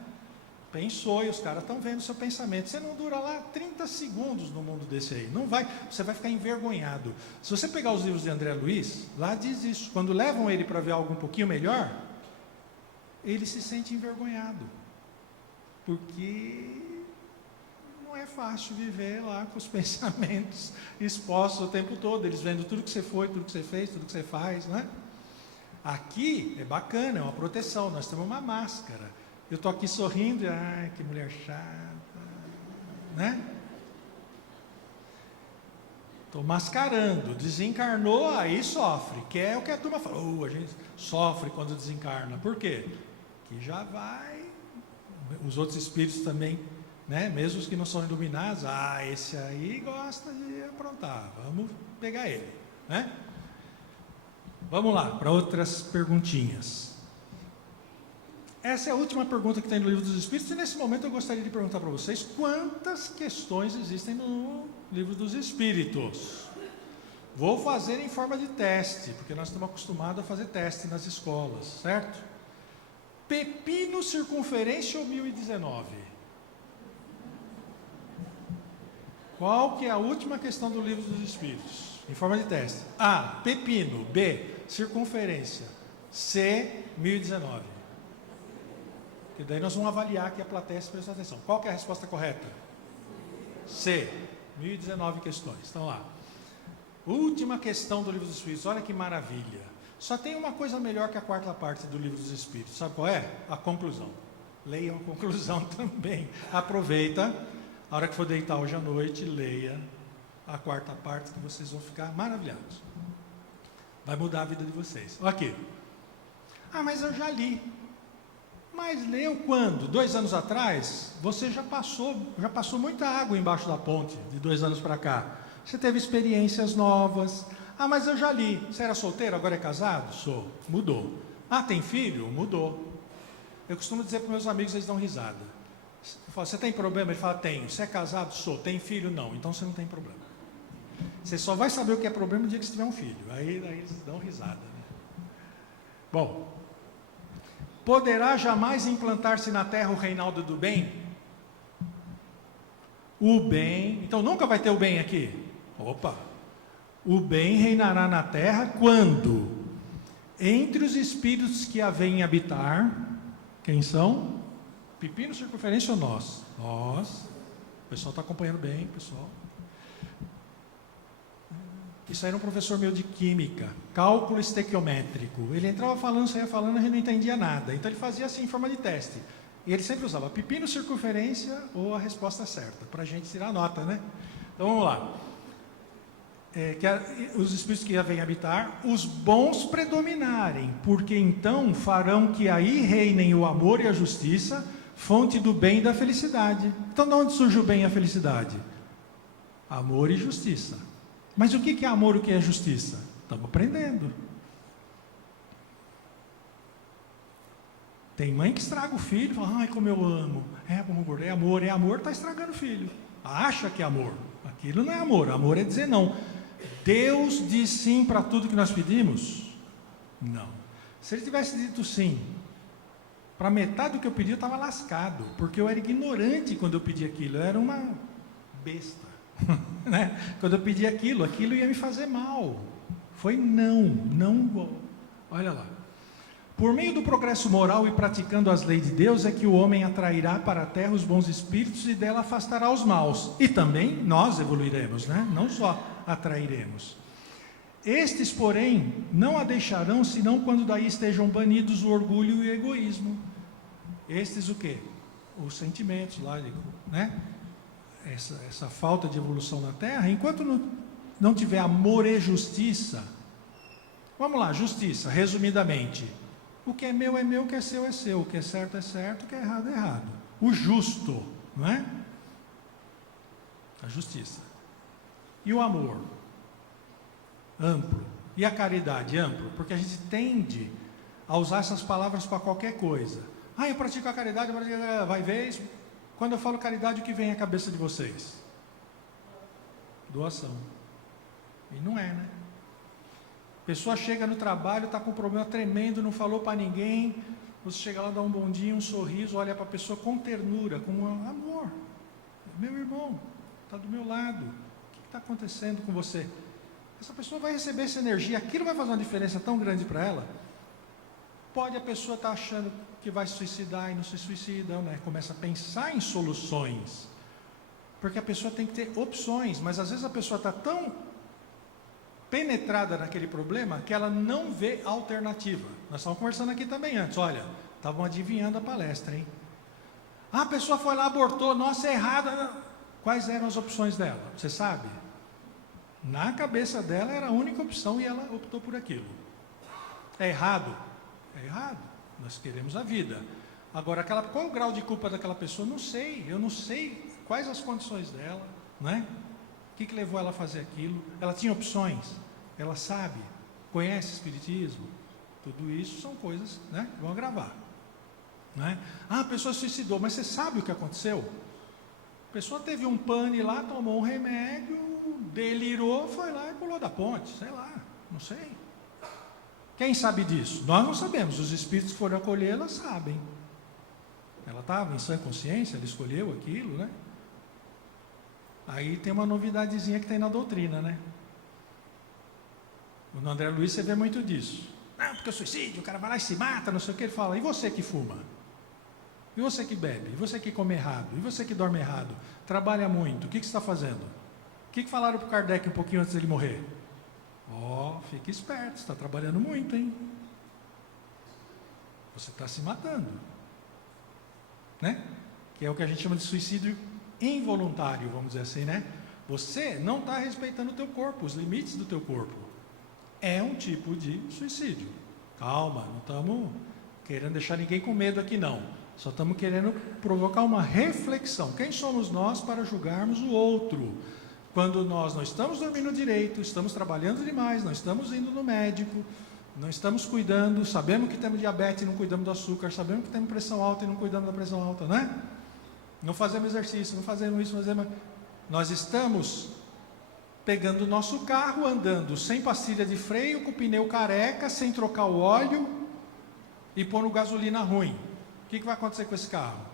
Pensou e os caras estão vendo o seu pensamento. Você não dura lá 30 segundos no mundo desse aí. Não vai, você vai ficar envergonhado. Se você pegar os livros de André Luiz, lá diz isso. Quando levam ele para ver algo um pouquinho melhor, ele se sente envergonhado. Porque não é fácil viver lá com os pensamentos expostos o tempo todo. Eles vendo tudo que você foi, tudo que você fez, tudo que você faz, né? Aqui é bacana, é uma proteção. Nós temos uma máscara. Eu estou aqui sorrindo e, ai, que mulher chata, né? Estou mascarando, desencarnou, aí sofre, que é o que a turma fala, a gente sofre quando desencarna, por quê? Que já vai, os outros espíritos também, né? Mesmo os que não são iluminados, esse aí gosta de aprontar, vamos pegar ele, né? Vamos lá, para outras perguntinhas. Essa é a última pergunta que tem no Livro dos Espíritos, e nesse momento eu gostaria de perguntar para vocês quantas questões existem no Livro dos Espíritos. Vou fazer em forma de teste, porque nós estamos acostumados a fazer teste nas escolas, certo? Pepino, circunferência ou 1019? Qual que é a última questão do Livro dos Espíritos? Em forma de teste. A, pepino. B, circunferência. C, 1019. E daí nós vamos avaliar aqui a plateia, se prestar atenção. Qual que é a resposta correta? C. 1019 questões. Então lá. Última questão do Livro dos Espíritos. Olha que maravilha. Só tem uma coisa melhor que a quarta parte do Livro dos Espíritos. Sabe qual é? A conclusão. Leiam a conclusão também. Aproveita. A hora que for deitar hoje à noite, leia a quarta parte que vocês vão ficar maravilhados. Vai mudar a vida de vocês. Aqui. Mas eu já li. Mas leu quando? 2 anos atrás? Você já passou muita água embaixo da ponte, de 2 anos para cá. Você teve experiências novas. Mas eu já li. Você era solteiro, agora é casado? Sou. Mudou. Tem filho? Mudou. Eu costumo dizer para meus amigos, eles dão risada. Eu falo, você tem problema? Ele fala, tenho. Você é casado? Sou. Tem filho? Não. Então você não tem problema. Você só vai saber o que é problema no dia que você tiver um filho. Aí eles dão risada, né? Bom, poderá jamais implantar-se na Terra o reinado do bem? O bem, então nunca vai ter o bem aqui? Opa! O bem reinará na Terra quando? Entre os espíritos que a vêm habitar, quem são? Pepino, circunferência ou nós? Nós. O pessoal está acompanhando bem, pessoal. Isso aí era um professor meu de química, cálculo estequiométrico. Ele entrava falando, saía falando, a gente não entendia nada. Então ele fazia assim, em forma de teste. E ele sempre usava pepino, circunferência ou a resposta certa, para a gente tirar nota, né? Então vamos lá. Os espíritos que vêm habitar, os bons predominarem, porque então farão que aí reinem o amor e a justiça, fonte do bem e da felicidade. Então de onde surge o bem e a felicidade? Amor e justiça. Mas o que é amor, o que é justiça? Estamos aprendendo. Tem mãe que estraga o filho, fala, ai como eu amo. É amor, está estragando o filho. Acha que é amor. Aquilo não é amor, amor é dizer não. Deus diz sim para tudo que nós pedimos? Não. Se ele tivesse dito sim, para metade do que eu pedi eu estava lascado, porque eu era ignorante quando eu pedi aquilo, eu era uma besta. Né? Quando eu pedi aquilo ia me fazer mal. Foi não. Olha lá. Por meio do progresso moral e praticando as leis de Deus é que o homem atrairá para a terra os bons espíritos e dela afastará os maus. E também nós evoluiremos, né? Não só atrairemos. Estes, porém, não a deixarão senão quando daí estejam banidos o orgulho e o egoísmo. Estes o quê? Os sentimentos lá, né? essa falta de evolução na Terra, enquanto não tiver amor e justiça. Vamos lá, justiça, resumidamente. O que é meu, o que é seu, o que é certo, o que é errado. O justo, não é? A justiça. E o amor? Amplo. E a caridade? Amplo. Porque a gente tende a usar essas palavras para qualquer coisa. Eu pratico a caridade, vai ver isso. Quando eu falo caridade, o que vem à cabeça de vocês? Doação. E não é, né? A pessoa chega no trabalho, está com um problema tremendo, não falou para ninguém. Você chega lá, dá um bondinho, um sorriso, olha para a pessoa com ternura, com amor. Meu irmão, está do meu lado. O que está acontecendo com você? Essa pessoa vai receber essa energia, aquilo vai fazer uma diferença tão grande para ela. Pode a pessoa estar achando que vai se suicidar e não se suicida, né? Começa a pensar em soluções. Porque a pessoa tem que ter opções, mas às vezes a pessoa está tão penetrada naquele problema que ela não vê alternativa. Nós estávamos conversando aqui também antes, olha, estavam adivinhando a palestra, hein? A pessoa foi lá, abortou, nossa, é errado. Quais eram as opções dela? Você sabe? Na cabeça dela era a única opção e ela optou por aquilo. É errado? É errado. Nós queremos a vida. Agora, qual o grau de culpa daquela pessoa? Não sei. Eu não sei quais as condições dela, né? O que levou ela a fazer aquilo? Ela tinha opções? Ela sabe? Conhece Espiritismo? Tudo isso são coisas, né, que vão agravar. Né? A pessoa se suicidou, mas você sabe o que aconteceu? A pessoa teve um pane lá, tomou um remédio, delirou, foi lá e pulou da ponte, sei lá, não sei. Quem sabe disso? Nós não sabemos, os espíritos que foram acolhê-la sabem. Ela estava em sã consciência, ela escolheu aquilo, né? Aí tem uma novidadezinha que tem na doutrina, né? No André Luiz você vê muito disso. Não, porque o suicídio, o cara vai lá e se mata, não sei o que. Ele fala, e você que fuma? E você que bebe? E você que come errado? E você que dorme errado? Trabalha muito, o que você está fazendo? O que falaram para o Kardec um pouquinho antes dele morrer? Fique esperto, você está trabalhando muito, hein? Você está se matando. Né? Que é o que a gente chama de suicídio involuntário, vamos dizer assim, né? Você não está respeitando o teu corpo, os limites do teu corpo. É um tipo de suicídio. Calma, não estamos querendo deixar ninguém com medo aqui, não. Só estamos querendo provocar uma reflexão. Quem somos nós para julgarmos o outro? Quando nós não estamos dormindo direito, estamos trabalhando demais, não estamos indo no médico, não estamos cuidando, sabemos que temos diabetes e não cuidamos do açúcar, sabemos que temos pressão alta e não cuidamos da pressão alta, né? Não fazemos exercício, não fazemos isso, nós estamos pegando o nosso carro, andando sem pastilha de freio, com o pneu careca, sem trocar o óleo e pondo gasolina ruim. O que vai acontecer com esse carro?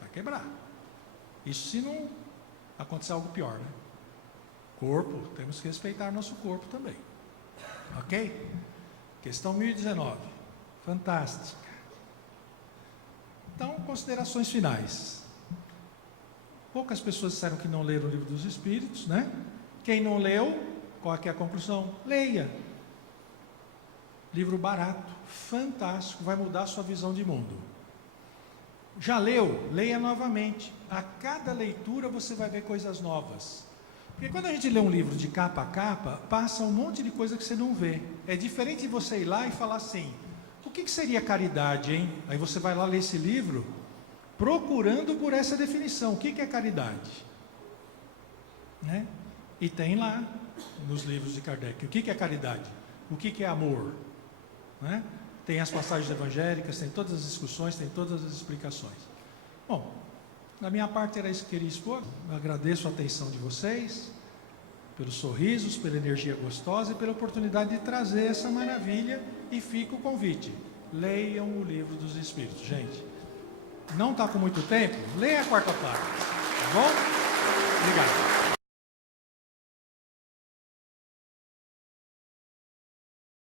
Vai quebrar. Isso se não acontecer algo pior, né? Corpo, temos que respeitar nosso corpo também. Ok? Questão 1019. Fantástica. Então, considerações finais. Poucas pessoas disseram que não leram o Livro dos Espíritos, né? Quem não leu, qual é a conclusão? Leia. Livro barato, fantástico, vai mudar a sua visão de mundo. Já leu? Leia novamente. A cada leitura você vai ver coisas novas. Porque quando a gente lê um livro de capa a capa, passa um monte de coisa que você não vê. É diferente de você ir lá e falar assim, o que seria caridade, hein? Aí você vai lá ler esse livro, procurando por essa definição. O que é caridade? Né? E tem lá, nos livros de Kardec, o que é caridade? O que é amor? Né? Tem as passagens evangélicas, tem todas as discussões, tem todas as explicações. Bom, da minha parte era isso que eu queria expor. Eu agradeço a atenção de vocês, pelos sorrisos, pela energia gostosa e pela oportunidade de trazer essa maravilha. E fica o convite, leiam o Livro dos Espíritos. Gente, não está com muito tempo? Leia a quarta parte, tá bom? Obrigado.